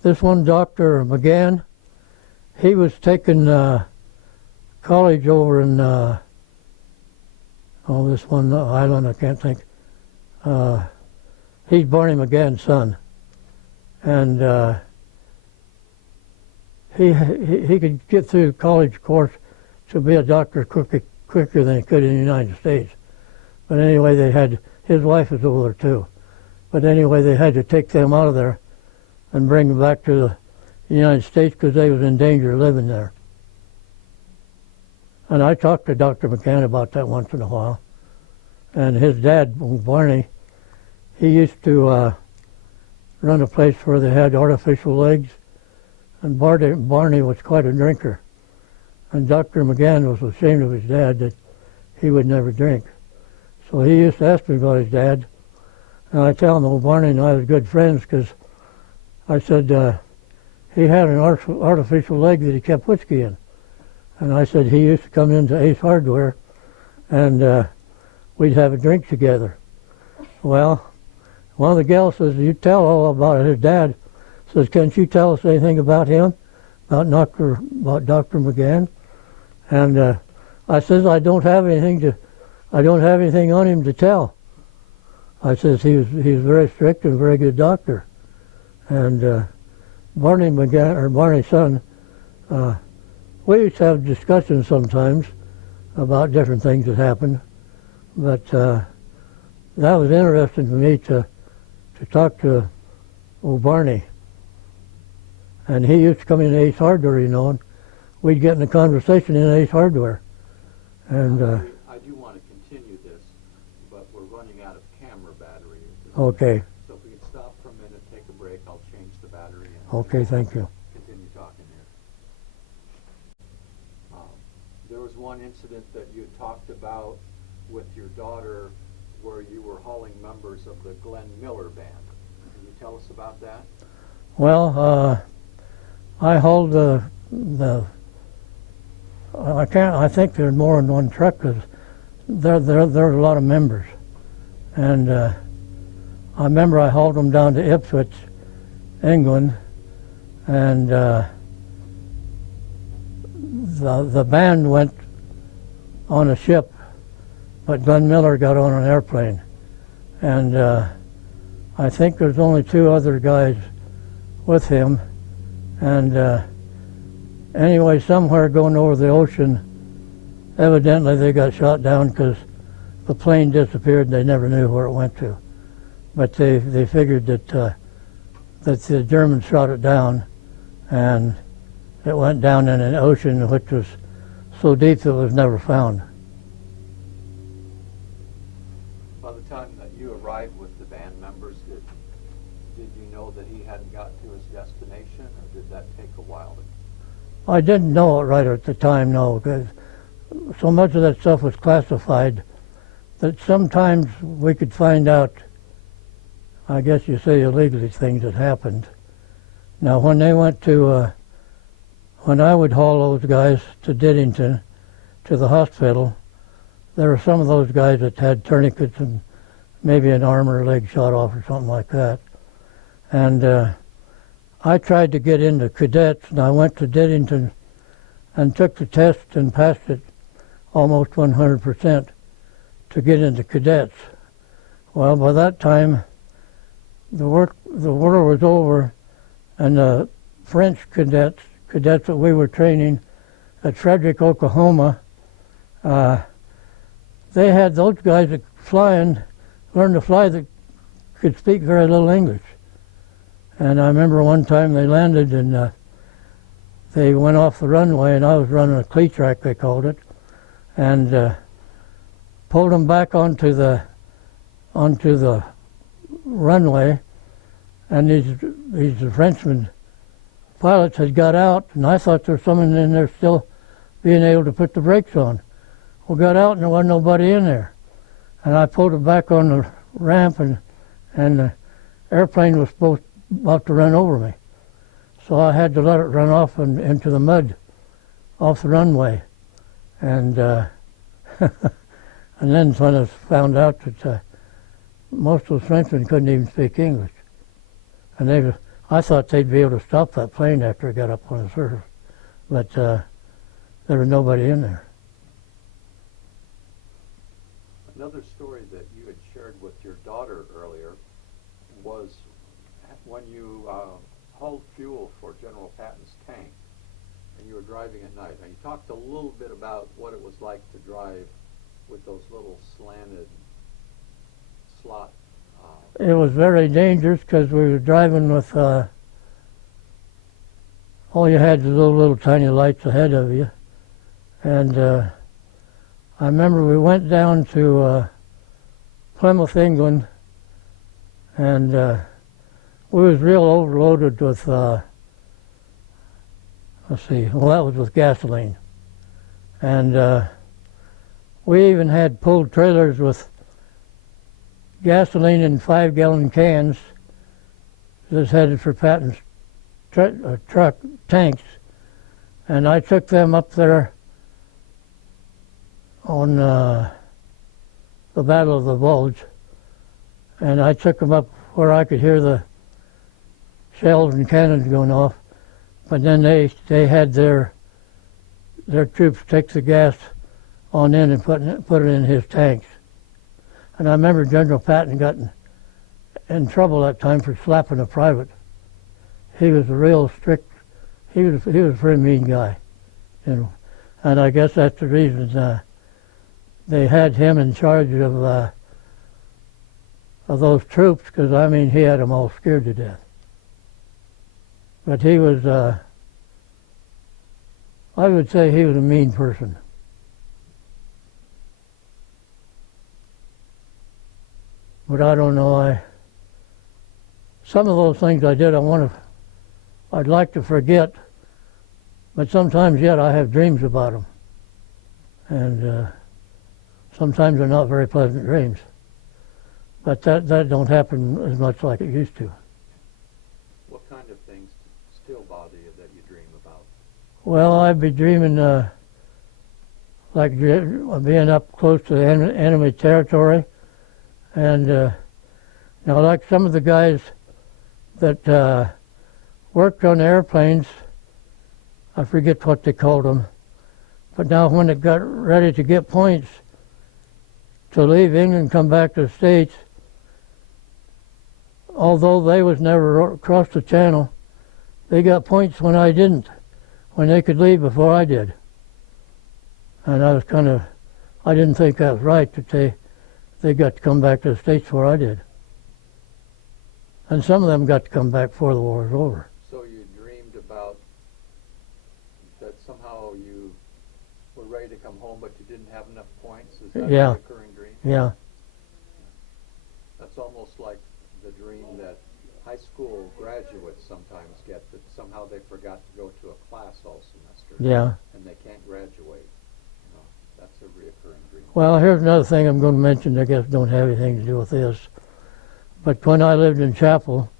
this one Dr. McGann, he was taking college over in, this one island, I can't think. He's Barney McGann's son. And he could get through the college course to be a doctor quicker than he could in the United States. But anyway, his wife was over there too. But anyway, they had to take them out of there and bring them back to the United States because they was in danger of living there. And I talked to Dr. McCann about that once in a while. And his dad, Barney, he used to run a place where they had artificial legs. And Barney was quite a drinker. And Dr. McGann was ashamed of his dad that he would never drink. So he used to ask me about his dad. And I tell him, Barney and I was good friends because I said he had an artificial leg that he kept whiskey in. And I said he used to come into Ace Hardware and we'd have a drink together. Well, one of the gals says, you tell all about his dad. Says, can't you tell us anything about him, about Dr. McGann? And I says, I don't have anything on him to tell. I says he was very strict and a very good doctor. And Barney McGann, or Barney's son, we used to have discussions sometimes about different things that happened. But that was interesting for me to talk to old Barney. And he used to come in Ace Hardware, and we'd get in a conversation in Ace Hardware. And I do want to continue this, but we're running out of camera battery. Okay. So if we could stop for a minute, take a break, I'll change the battery. And Okay, thank you. Continue talking here. There was one incident that you talked about with your daughter where you were hauling members of the Glenn Miller Band. Can you tell us about that? Well, I hauled I think there's more than one truck because there are a lot of members. And I remember I hauled them down to Ipswich, England, and the band went on a ship, but Glenn Miller got on an airplane. And I think there's only two other guys with him. And anyway, somewhere going over the ocean, evidently they got shot down because the plane disappeared and they never knew where it went to. But they figured that the Germans shot it down, and it went down in an ocean which was so deep that it was never found. By the time that you arrived with the band members, did you know that he hadn't got to his destination, or did that take a while? I didn't know it right at the time, no, because so much of that stuff was classified that sometimes we could find out, I guess you say illegally, things that happened. Now, when they went to, when I would haul those guys to Diddington, to the hospital, there were some of those guys that had tourniquets and maybe an arm or leg shot off or something like that. And I tried to get into cadets, and I went to Diddington and took the test and passed it almost 100% to get into cadets. Well, by that time, the war was over, and the French cadets that we were training at Frederick, Oklahoma, they had those guys that learned to fly that could speak very little English. And I remember one time they landed and they went off the runway, and I was running a clee track, they called it, and pulled them back onto the runway, and these Frenchmen pilots had got out, and I thought there was someone in there still being able to put the brakes on. Well, got out and there wasn't nobody in there. And I pulled it back on the ramp, and the airplane was about to run over me. So I had to let it run off into the mud off the runway. And and then when I found out that most of those Frenchmen couldn't even speak English. And I thought they'd be able to stop that plane after it got up on the surface. But there was nobody in there. Another story that you had shared with your daughter earlier was when you hauled fuel for General Patton's tank and you were driving at night. Now, you talked a little bit about what it was like to drive with those little slanted slot. It was very dangerous because we were driving with all you had was those little tiny lights ahead of you. And I remember we went down to Plymouth, England, and we was real overloaded with, let's see, well, that was with gasoline. And we even had pulled trailers with gasoline in 5-gallon cans that's headed for Patton's truck tanks. And I took them up there on the Battle of the Bulge, and I took them up where I could hear the shells and cannons going off. But then they had their troops take the gas on in and put it in his tanks. And I remember General Patton got in trouble that time for slapping a private. He was a real strict. He was a very mean guy, you know. And I guess that's the reason they had him in charge of those troops, because I mean he had them all scared to death. But he was, I would say, he was a mean person. But I don't know. Some of those things I did, I'd like to forget. But sometimes yet I have dreams about them, and sometimes they're not very pleasant dreams. But that don't happen as much like it used to. What kind of things still bother you that you dream about? Well, I'd be dreaming like being up close to enemy territory. And now, like some of the guys that worked on airplanes, I forget what they called them, but now when it got ready to get points to leave England and come back to the States, although they was never across the channel, they got points when I didn't, when they could leave before I did. And I was I didn't think that was right that they got to come back to the States before I did. And some of them got to come back before the war was over. So you dreamed about that somehow you were ready to come home, but you didn't have enough points? Is that a recurring dream? Yeah. That's almost like the dream that high school graduates sometimes get, that somehow they forgot to go to a class all semester. Yeah. And they can't graduate. That's a reoccurring dream. Well, here's another thing I'm going to mention that I guess don't have anything to do with this. But when I lived in Chapel,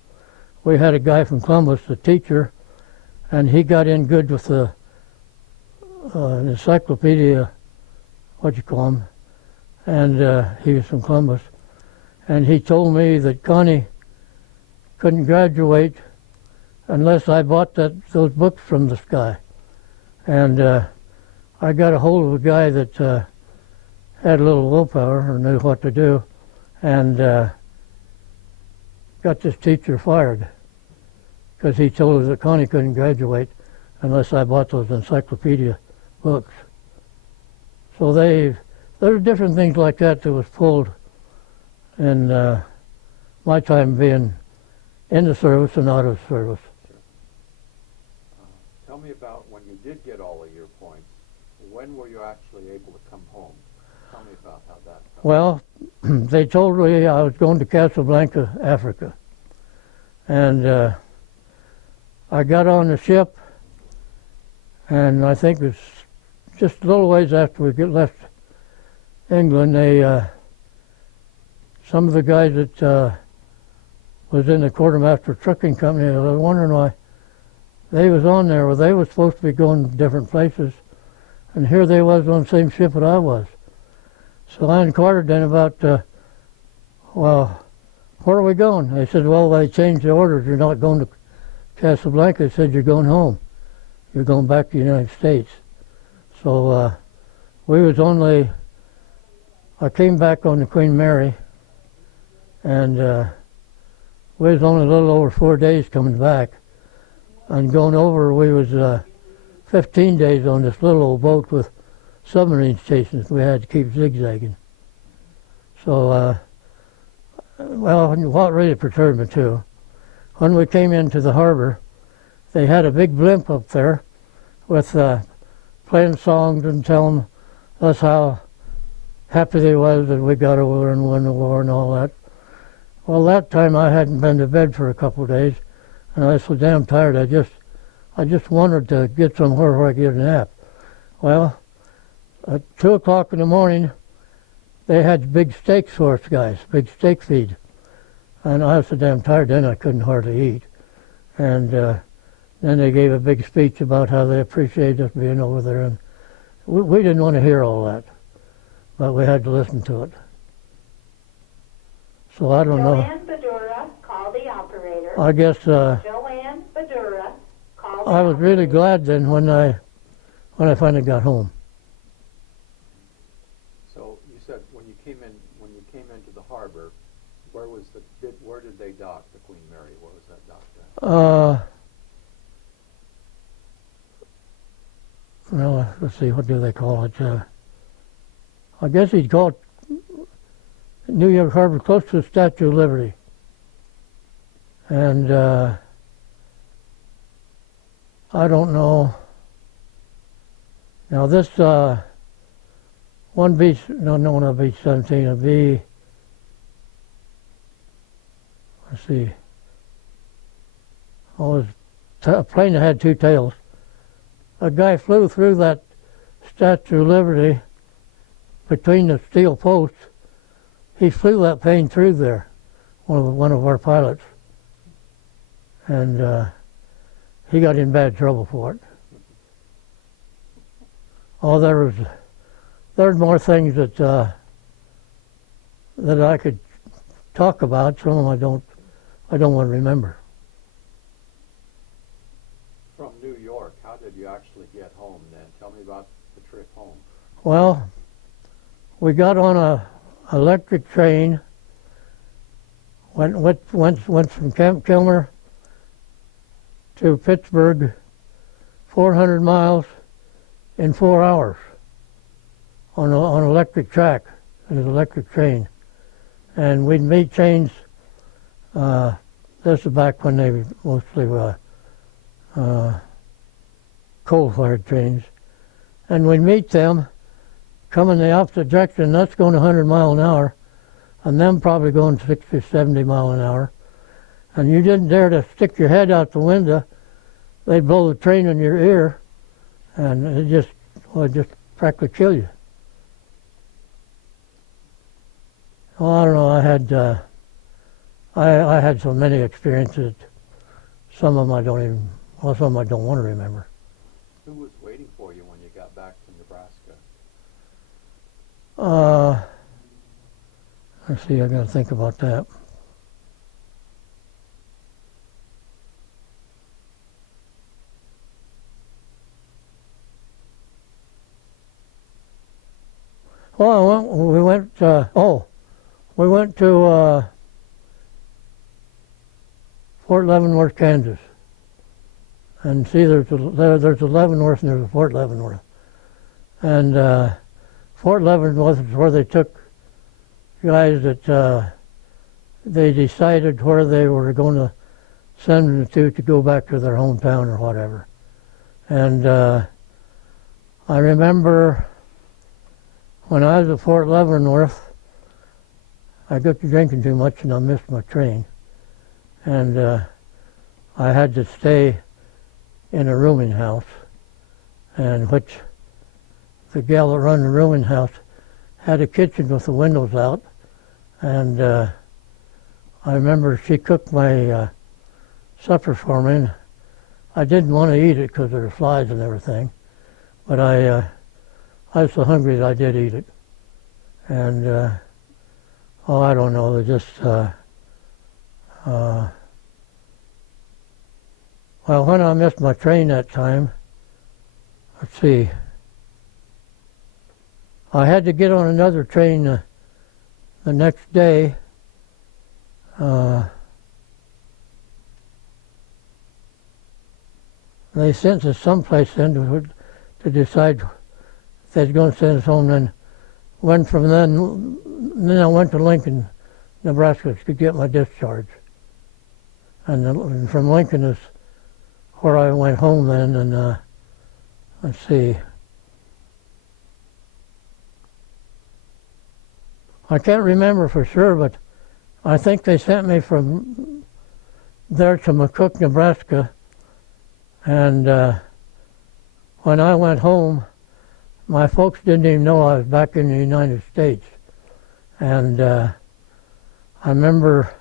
we had a guy from Columbus, a teacher, and he got in good with the encyclopedia, what you call them, and he was from Columbus. And he told me that Connie couldn't graduate unless I bought those books from this guy. And I got a hold of a guy that had a little willpower or knew what to do, and got this teacher fired because he told us that Connie couldn't graduate unless I bought those encyclopedia books. So there were different things like that was pulled in my time being in the service and out of service. Sure. Tell me about when you did get all of your points. When were you actually able to come home? Tell me about how that felt. Well, they told me I was going to Casablanca, Africa. And I got on the ship, and I think it was just a little ways after we left England, some of the guys that was in the quartermaster trucking company, I was wondering why they was on there. Well, they were supposed to be going to different places, And here they was on the same ship that I was. So I inquired then about, well, where are we going? They said, well, they changed the orders. You're not going to Casablanca. They said, you're going home. You're going back to the United States. So we was only, I came back on the Queen Mary, and we was only a little over 4 days coming back. And going over, we was 15 days on this little old boat with submarines chasing us. We had to keep zigzagging. So, well, what really perturbed me too, when we came into the harbor, they had a big blimp up there with playing songs and telling us how happy they was that we got over and won the war and all that. Well, that time I hadn't been to bed for a couple of days, and I was so damn tired. I just wanted to get somewhere where I could get a nap. Well, at 2 o'clock in the morning, they had big steaks for us guys, big steak feed. And I was so damn tired then I couldn't hardly eat. And then they gave a big speech about how they appreciated us being over there. And we didn't want to hear all that, but we had to listen to it. So I don't know. Joanne Badura, call the operator. I guess Joanne Badura, call the I was really operator. glad then when I finally got home. So you said when you came into the harbor, where did they dock, the Queen Mary? Where was that docked at? Well, let's see, what do they call it? I guess he'd call it New York Harbor, close to the Statue of Liberty. And I don't know. Now this one beach, no, not beach 17, it'd be, let's see, oh, it was a plane that had two tails. A guy flew through that Statue of Liberty between the steel posts. He flew that plane through there, one of our pilots. And he got in bad trouble for it. Oh, there's more things that I could talk about. Some of them I don't want to remember. From New York, how did you actually get home then? Tell me about the trip home. Well, we got on a electric train. Went from Camp Kilmer to Pittsburgh, 400 miles in 4 hours on an electric track, an electric train. And we'd meet trains, this is back when they were mostly coal-fired trains. And we'd meet them coming the opposite direction, that's going 100 miles an hour, and them probably going 60, 70 miles an hour. And you didn't dare to stick your head out the window. They'd blow the train in your ear, and it just practically kill you. Oh, I don't know. I had so many experiences. Some of them I don't want to remember. Who was waiting for you when you got back to Nebraska? Let's see. I got to think about that. Well, we went to Fort Leavenworth, Kansas. And see, there's a Leavenworth and there's a Fort Leavenworth. And Fort Leavenworth is where they took guys that they decided where they were going to send them to go back to their hometown or whatever. And I remember when I was at Fort Leavenworth, I got to drinking too much and I missed my train. And I had to stay in a rooming house, and which the gal that run the rooming house had a kitchen with the windows out. And I remember she cooked my supper for me. And I didn't want to eat it because there were flies and everything, but I I was so hungry that I did eat it. And, oh, I don't know, they just, well, when I missed my train that time, let's see, I had to get on another train the next day. They sent us someplace then to decide if they're going to send us home. Then went from then I went to Lincoln, Nebraska to get my discharge. And from Lincoln is where I went home then. And let's see, I can't remember for sure, but I think they sent me from there to McCook, Nebraska. And when I went home, my folks didn't even know I was back in the United States. And I remember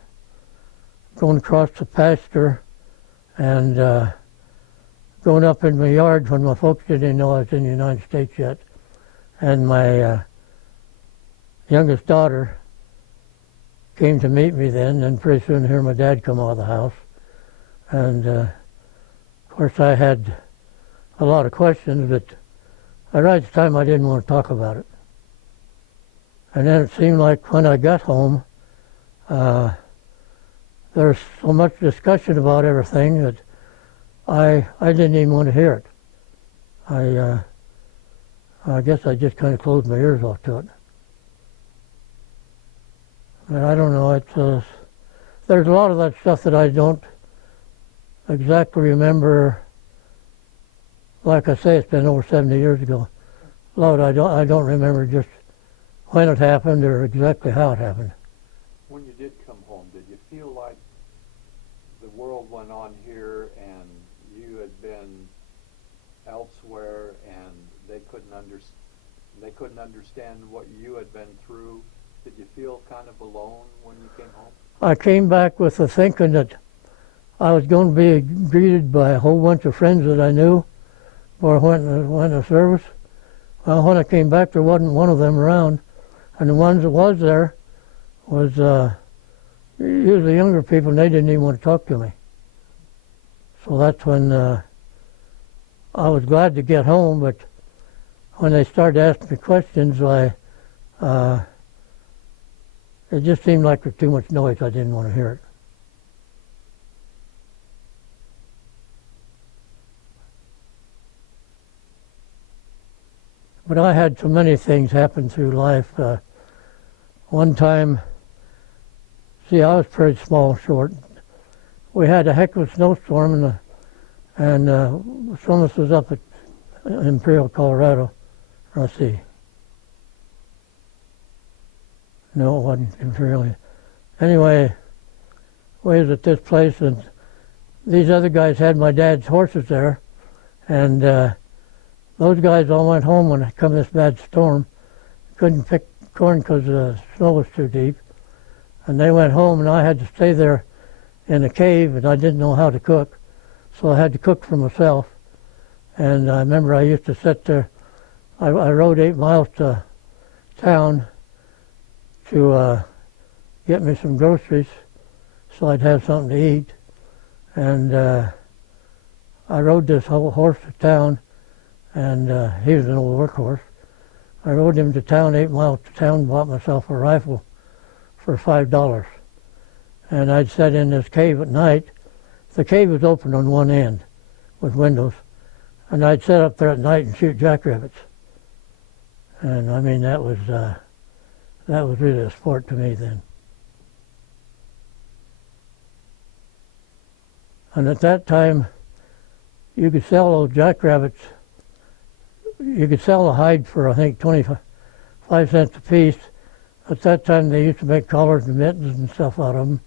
going across the pasture and going up in my yard when my folks didn't even know I was in the United States yet. And my youngest daughter came to meet me then, and pretty soon here my dad come out of the house. And of course I had a lot of questions, but right at the time I didn't want to talk about it. And then it seemed like when I got home, there was so much discussion about everything that I didn't even want to hear it. I guess I just kind of closed my ears off to it. But I don't know, it's there's a lot of that stuff that I don't exactly remember. Like I say, it's been over 70 years ago. A lot I don't remember just when it happened or exactly how it happened. When you did come home, did you feel like the world went on here and you had been elsewhere and they couldn't understand what you had been through? Did you feel kind of alone when you came home? I came back with the thinking that I was going to be greeted by a whole bunch of friends that I knew before I went to service. Well, when I came back, there wasn't one of them around. And the ones that was there was usually younger people, and they didn't even want to talk to me. So that's when I was glad to get home, but when they started asking me questions, it just seemed like there was too much noise. I didn't want to hear it. But I had so many things happen through life. One time, see, I was pretty small, short. We had a heck of a snowstorm, and some of us was up at Imperial, Colorado. Let's see. No, it wasn't Imperial. Anyway, we was at this place, and these other guys had my dad's horses there, and those guys all went home when it come this bad storm. Couldn't pick corn because the snow was too deep. And they went home, and I had to stay there in a cave, and I didn't know how to cook. So I had to cook for myself. And I remember I used to sit there. I rode 8 miles to town to get me some groceries so I'd have something to eat. And I rode this whole horse to town, and he was an old workhorse. I rode him to town, 8 miles to town, bought myself a rifle for $5. And I'd sit in this cave at night. The cave was open on one end with windows. And I'd sit up there at night and shoot jackrabbits. And I mean, that was really a sport to me then. And at that time, you could sell those jackrabbits. You could sell the hide for, I think, 25 cents a piece. At that time, they used to make collars and mittens and stuff out of them.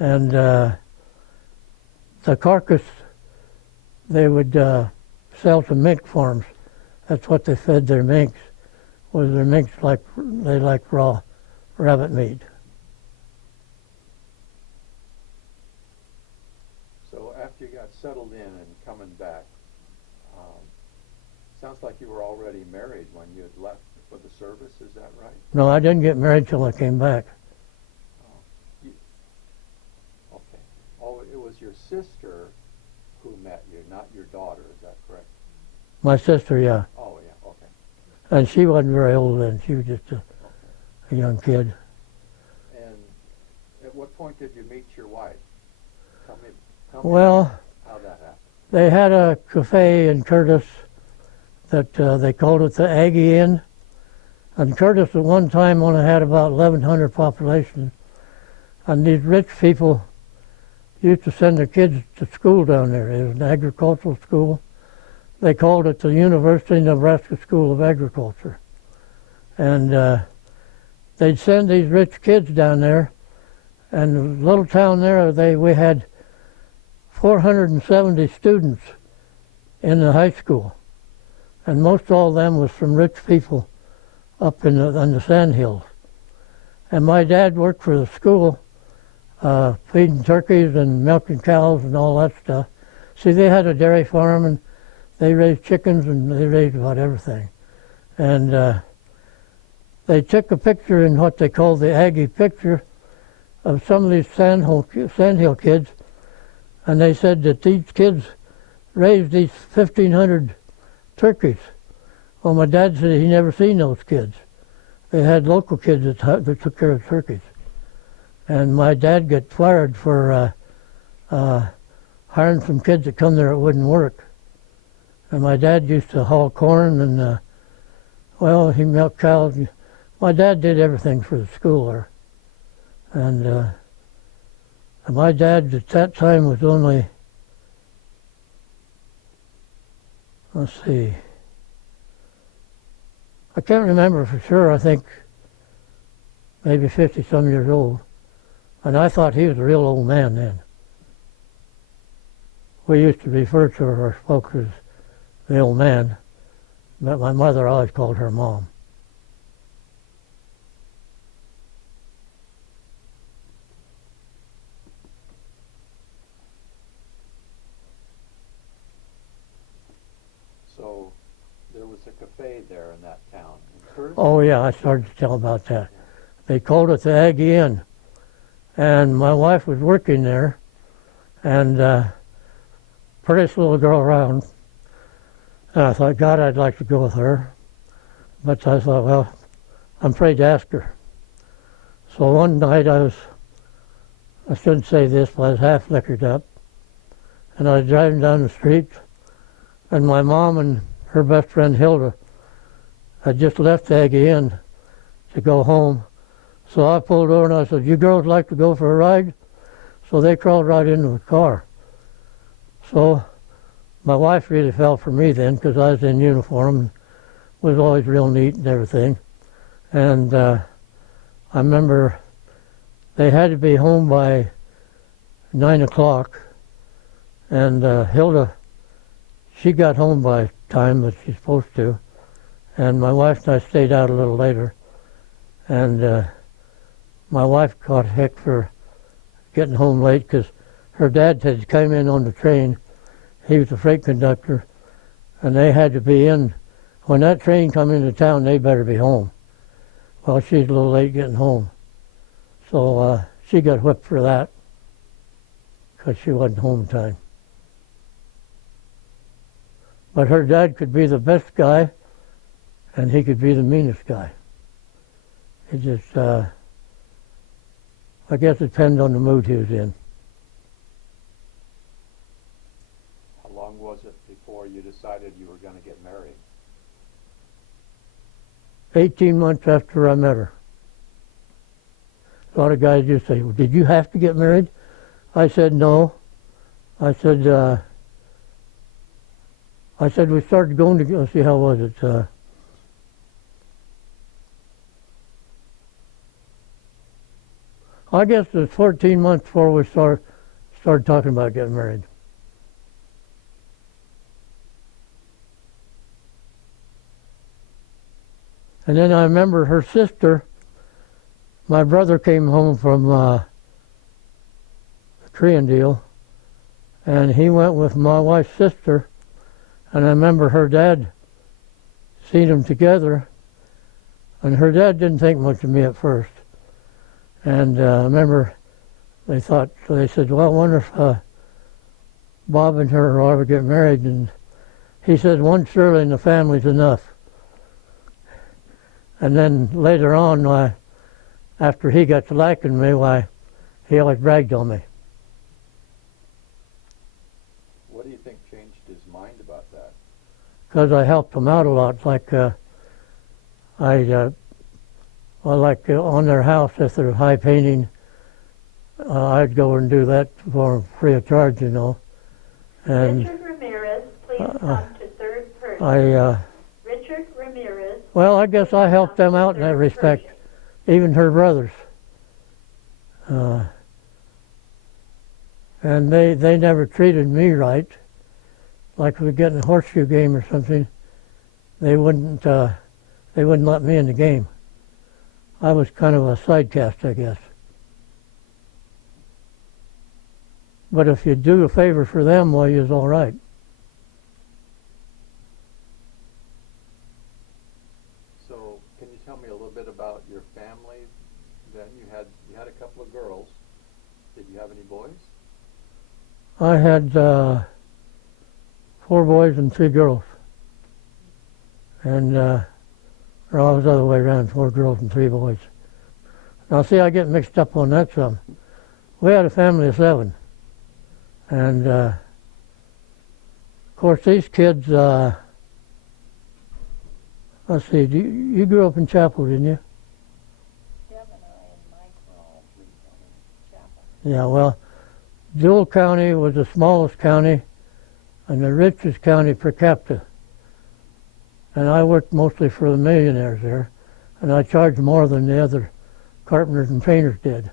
And the carcass, they would sell to mink farms. That's what they fed their minks. Was their minks they like raw rabbit meat. So after you got settled in and coming back, Sounds like you were already married when you had left for the service, is that right? No, I didn't get married till I came back. Okay. Oh, it was your sister who met you, not your daughter, is that correct? My sister, yeah. Oh, yeah, okay. And she wasn't very old then. She was just a young kid. And at what point did you meet your wife? Tell me Well, how that happened. they had a cafe in Curtis that they called it the Aggie Inn. And Curtis at one time only had about 1,100 population. And these rich people used to send their kids to school down there. It was an agricultural school. They called it the University of Nebraska School of Agriculture. And they'd send these rich kids down there. And the little town there, we had 470 students in the high school. And most all of them was from rich people up in the sand hills. And my dad worked for the school, feeding turkeys and milking cows and all that stuff. See, they had a dairy farm and they raised chickens and they raised about everything. And they took a picture in what they called the Aggie picture of some of these sandhill kids, and they said that these kids raised these 1,500 turkeys. Well, my dad said he never seen those kids. They had local kids that took care of turkeys. And my dad got fired for hiring some kids that come there that wouldn't work. And my dad used to haul corn and, well, he milked cows. My dad did everything for the school there. And my dad at that time was only, let's see, I can't remember for sure. I think maybe 50-some years old. And I thought he was a real old man then. We used to refer to our folks as the old man, but my mother always called her Mom. So there was a cafe there in that town. In Curtis? Oh yeah, I started to tell about that. They called it the Aggie Inn. And my wife was working there, and prettiest little girl around. And I thought, God, I'd like to go with her. But I thought, well, I'm afraid to ask her. So one night I shouldn't say this, but I was half liquored up. And I was driving down the street, and my mom and her best friend Hilda had just left the Aggie Inn to go home. So I pulled over and I said, you girls like to go for a ride? So they crawled right into the car. So my wife really fell for me then because I was in uniform and was always real neat and everything. And I remember they had to be home by 9 o'clock. And Hilda, she got home by time that she's supposed to. And my wife and I stayed out a little later. And my wife caught heck for getting home late because her dad had come in on the train. He was a freight conductor, and they had to be in. When that train come into town, they better be home. Well, she's a little late getting home. So she got whipped for that because she wasn't home in time. But her dad could be the best guy, and he could be the meanest guy. It just, I guess it depends on the mood he was in. How long was it before you decided you were going to get married? 18 months after I met her. A lot of guys just say, well, did you have to get married? I said, no. I said, we started going to, let's see, how was it? I guess it was 14 months before we started talking about getting married. And then I remember her sister, my brother came home from the Korean deal, and he went with my wife's sister, and I remember her dad seen them together, and her dad didn't think much of me at first. And I remember they said, well, I wonder if Bob and her will ever get married. And he said, one Shirley in the family's enough. And then later on, after he got to liking me, he always bragged on me. What do you think changed his mind about that? Because I helped him out a lot. Like on their house, if there's high painting, I'd go and do that for them free of charge, you know. And Richard Ramirez, please come to third person. Richard Ramirez. Well, I guess I helped them out in that respect, even her brothers. And they never treated me right. Like if we get in a horseshoe game or something, they wouldn't let me in the game. I was kind of a sidecast, I guess. But if you do a favor for them, well, you're all right. So, can you tell me a little bit about your family? Then you had a couple of girls. Did you have any boys? I had 4 boys and 3 girls. And or I was the other way around, 4 girls and 3 boys. Now, see, I get mixed up on that some. We had a family of 7. And, of course, these kids, let's see, you grew up in Chapel, didn't you? Deb and I and Mike were all 3 in Chapel. Yeah, well, Jewell County was the smallest county and the richest county per capita. And I worked mostly for the millionaires there, and I charged more than the other carpenters and painters did.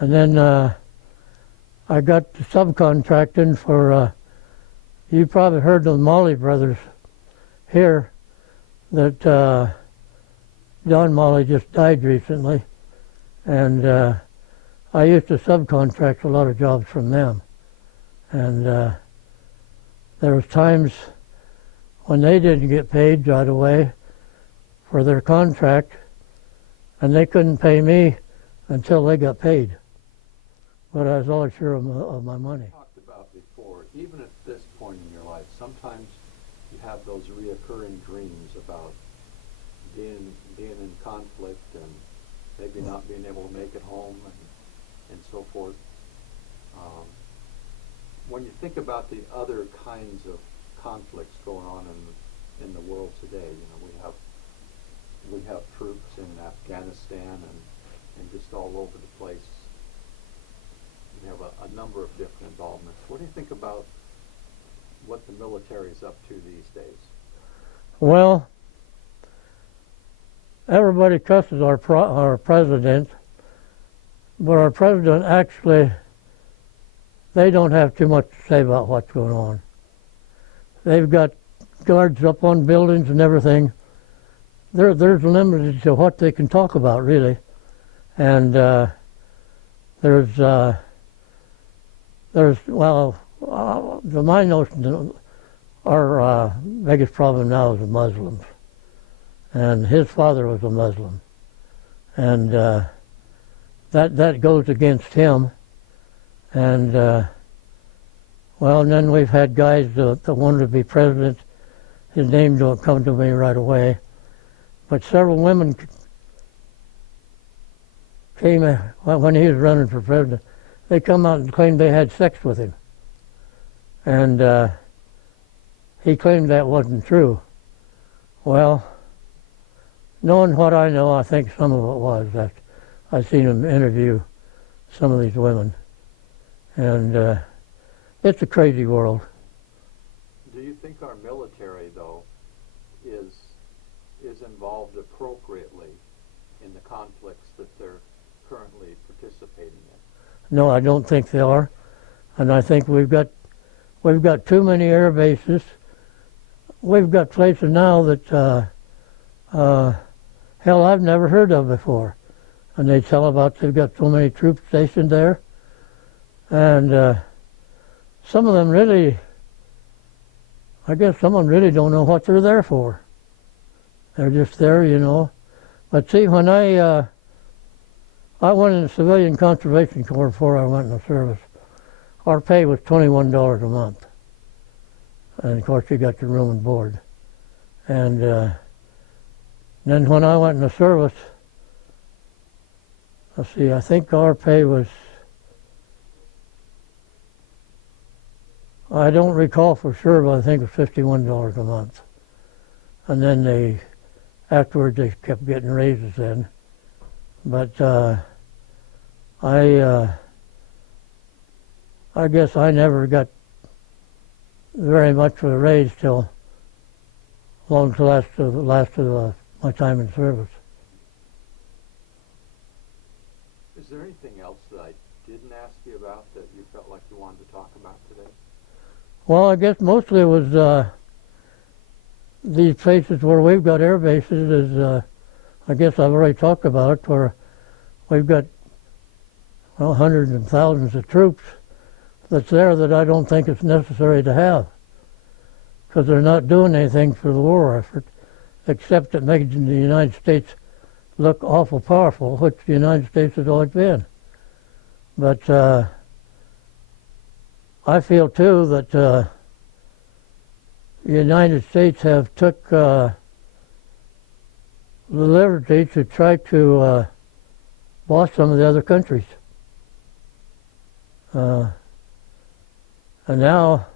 And then I got subcontracting for, you probably heard of the Molly brothers here, that John Molly just died recently, and I used to subcontract a lot of jobs from them. And there was times when they didn't get paid right away for their contract, and they couldn't pay me until they got paid. But I was always sure of my money. Talked about before, even at this point in your life, sometimes you have those reoccurring dreams about being in conflict and maybe not being able to make it home and so forth. When you think about the other kinds of conflicts going on in the world today, you know, we have troops in Afghanistan and just all over the place. We have a number of different involvements. What do you think about what the military is up to these days? Well, everybody trusts our president, but our president actually, they don't have too much to say about what's going on. They've got guards up on buildings and everything. There's limited to what they can talk about, really. And to my notion, our biggest problem now is the Muslims. And his father was a Muslim. And that goes against him. And and then we've had guys that wanted to be president. His name don't come to me right away. But several women came, when he was running for president, they come out and claimed they had sex with him. And he claimed that wasn't true. Well, knowing what I know, I think some of it was. That I've seen him interview some of these women. And it's a crazy world. Do you think our military, though, is involved appropriately in the conflicts that they're currently participating in? No, I don't think they are. And I think we've got too many air bases. We've got places now that hell, I've never heard of before. And they tell about they've got so many troops stationed there. And some of them really, I guess some of them really don't know what they're there for. They're just there, you know. But see, when I went in the Civilian Conservation Corps before I went in the service, our pay was $21 a month. And of course you got your room and board. And then when I went in the service, let's see, I think our pay was, I don't recall for sure, but I think it was $51 a month. And then afterwards they kept getting raises then. But I guess I never got very much of a raise till long to the last of my time in service. Is there anything else that I didn't ask you about that you felt like you wanted to talk about today? Well, I guess mostly it was these places where we've got air bases is, I guess I've already talked about it, where we've got hundreds and thousands of troops that's there that I don't think it's necessary to have, because they're not doing anything for the war effort, except it makes the United States look awful powerful, which the United States has always been. But I feel too that the United States have took the liberty to try to boss some of the other countries. And now,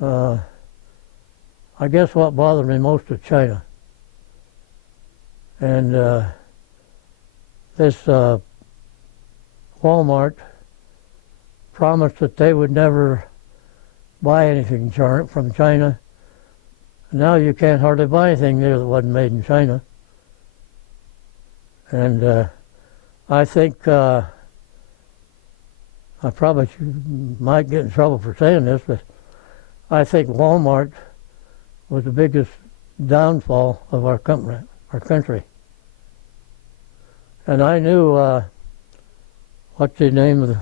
I guess what bothered me most is China. And this Walmart promised that they would never buy anything from China. Now you can't hardly buy anything there that wasn't made in China. And I think I probably might get in trouble for saying this, but I think Walmart was the biggest downfall of our country. And I knew, what's his name,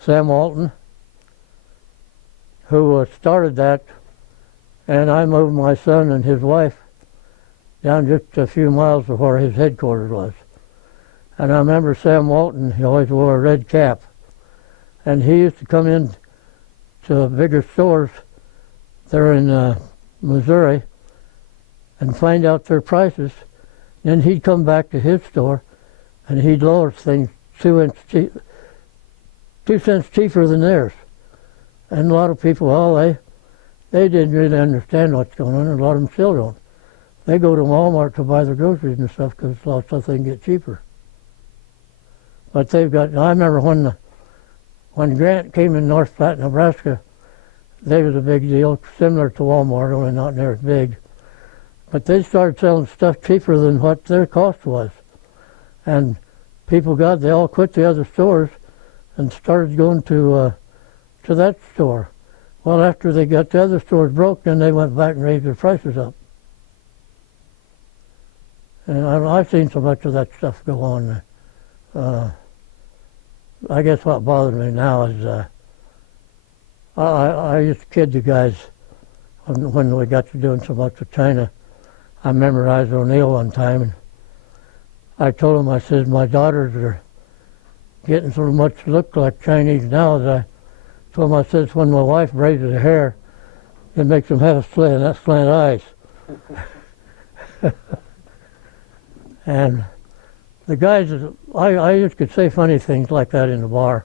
Sam Walton, who started that, and I moved my son and his wife down just a few miles from where his headquarters was. And I remember Sam Walton, he always wore a red cap. And he used to come in to bigger stores there in Missouri and find out their prices. Then he'd come back to his store and he'd lower things 2 cents cheaper than theirs. And a lot of people, well, they didn't really understand what's going on, and a lot of them still don't. They go to Walmart to buy their groceries and stuff because a lot of stuff they can get cheaper. But they've got, I remember when Grant came in North Platte, Nebraska, they was a big deal, similar to Walmart, only not near as big. But they started selling stuff cheaper than what their cost was. And people they all quit the other stores and started going to that store. Well, after they got the other stores broke, then they went back and raised their prices up. And I've seen so much of that stuff go on. I guess what bothers me now is I used to kid the guys when we got to doing so much with China. I memorized O'Neill one time, and I told him, I said, my daughters are getting so much look like Chinese now that I told him, I said, when my wife braids her hair, it makes them have slant eyes. And the guys, I just could say funny things like that in the bar,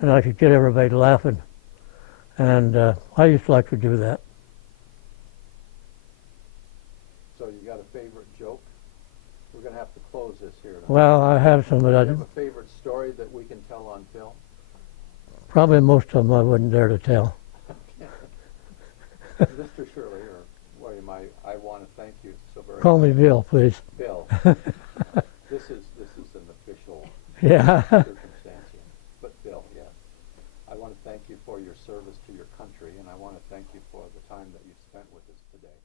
and I could get everybody laughing. And I used to like to do that. So you got a favorite joke? We're going to have to close this here. Well, I have some, but Do you have a favorite story that we can tell on film? Probably most of them I wouldn't dare to tell. Mr. Shirley, or William, I want to thank you so very much. Call me Bill, please. Bill. This is an official Yeah. circumstance here. But Bill, yes. I want to thank you for your service to your country, and I want to thank you for the time that you spent with us today.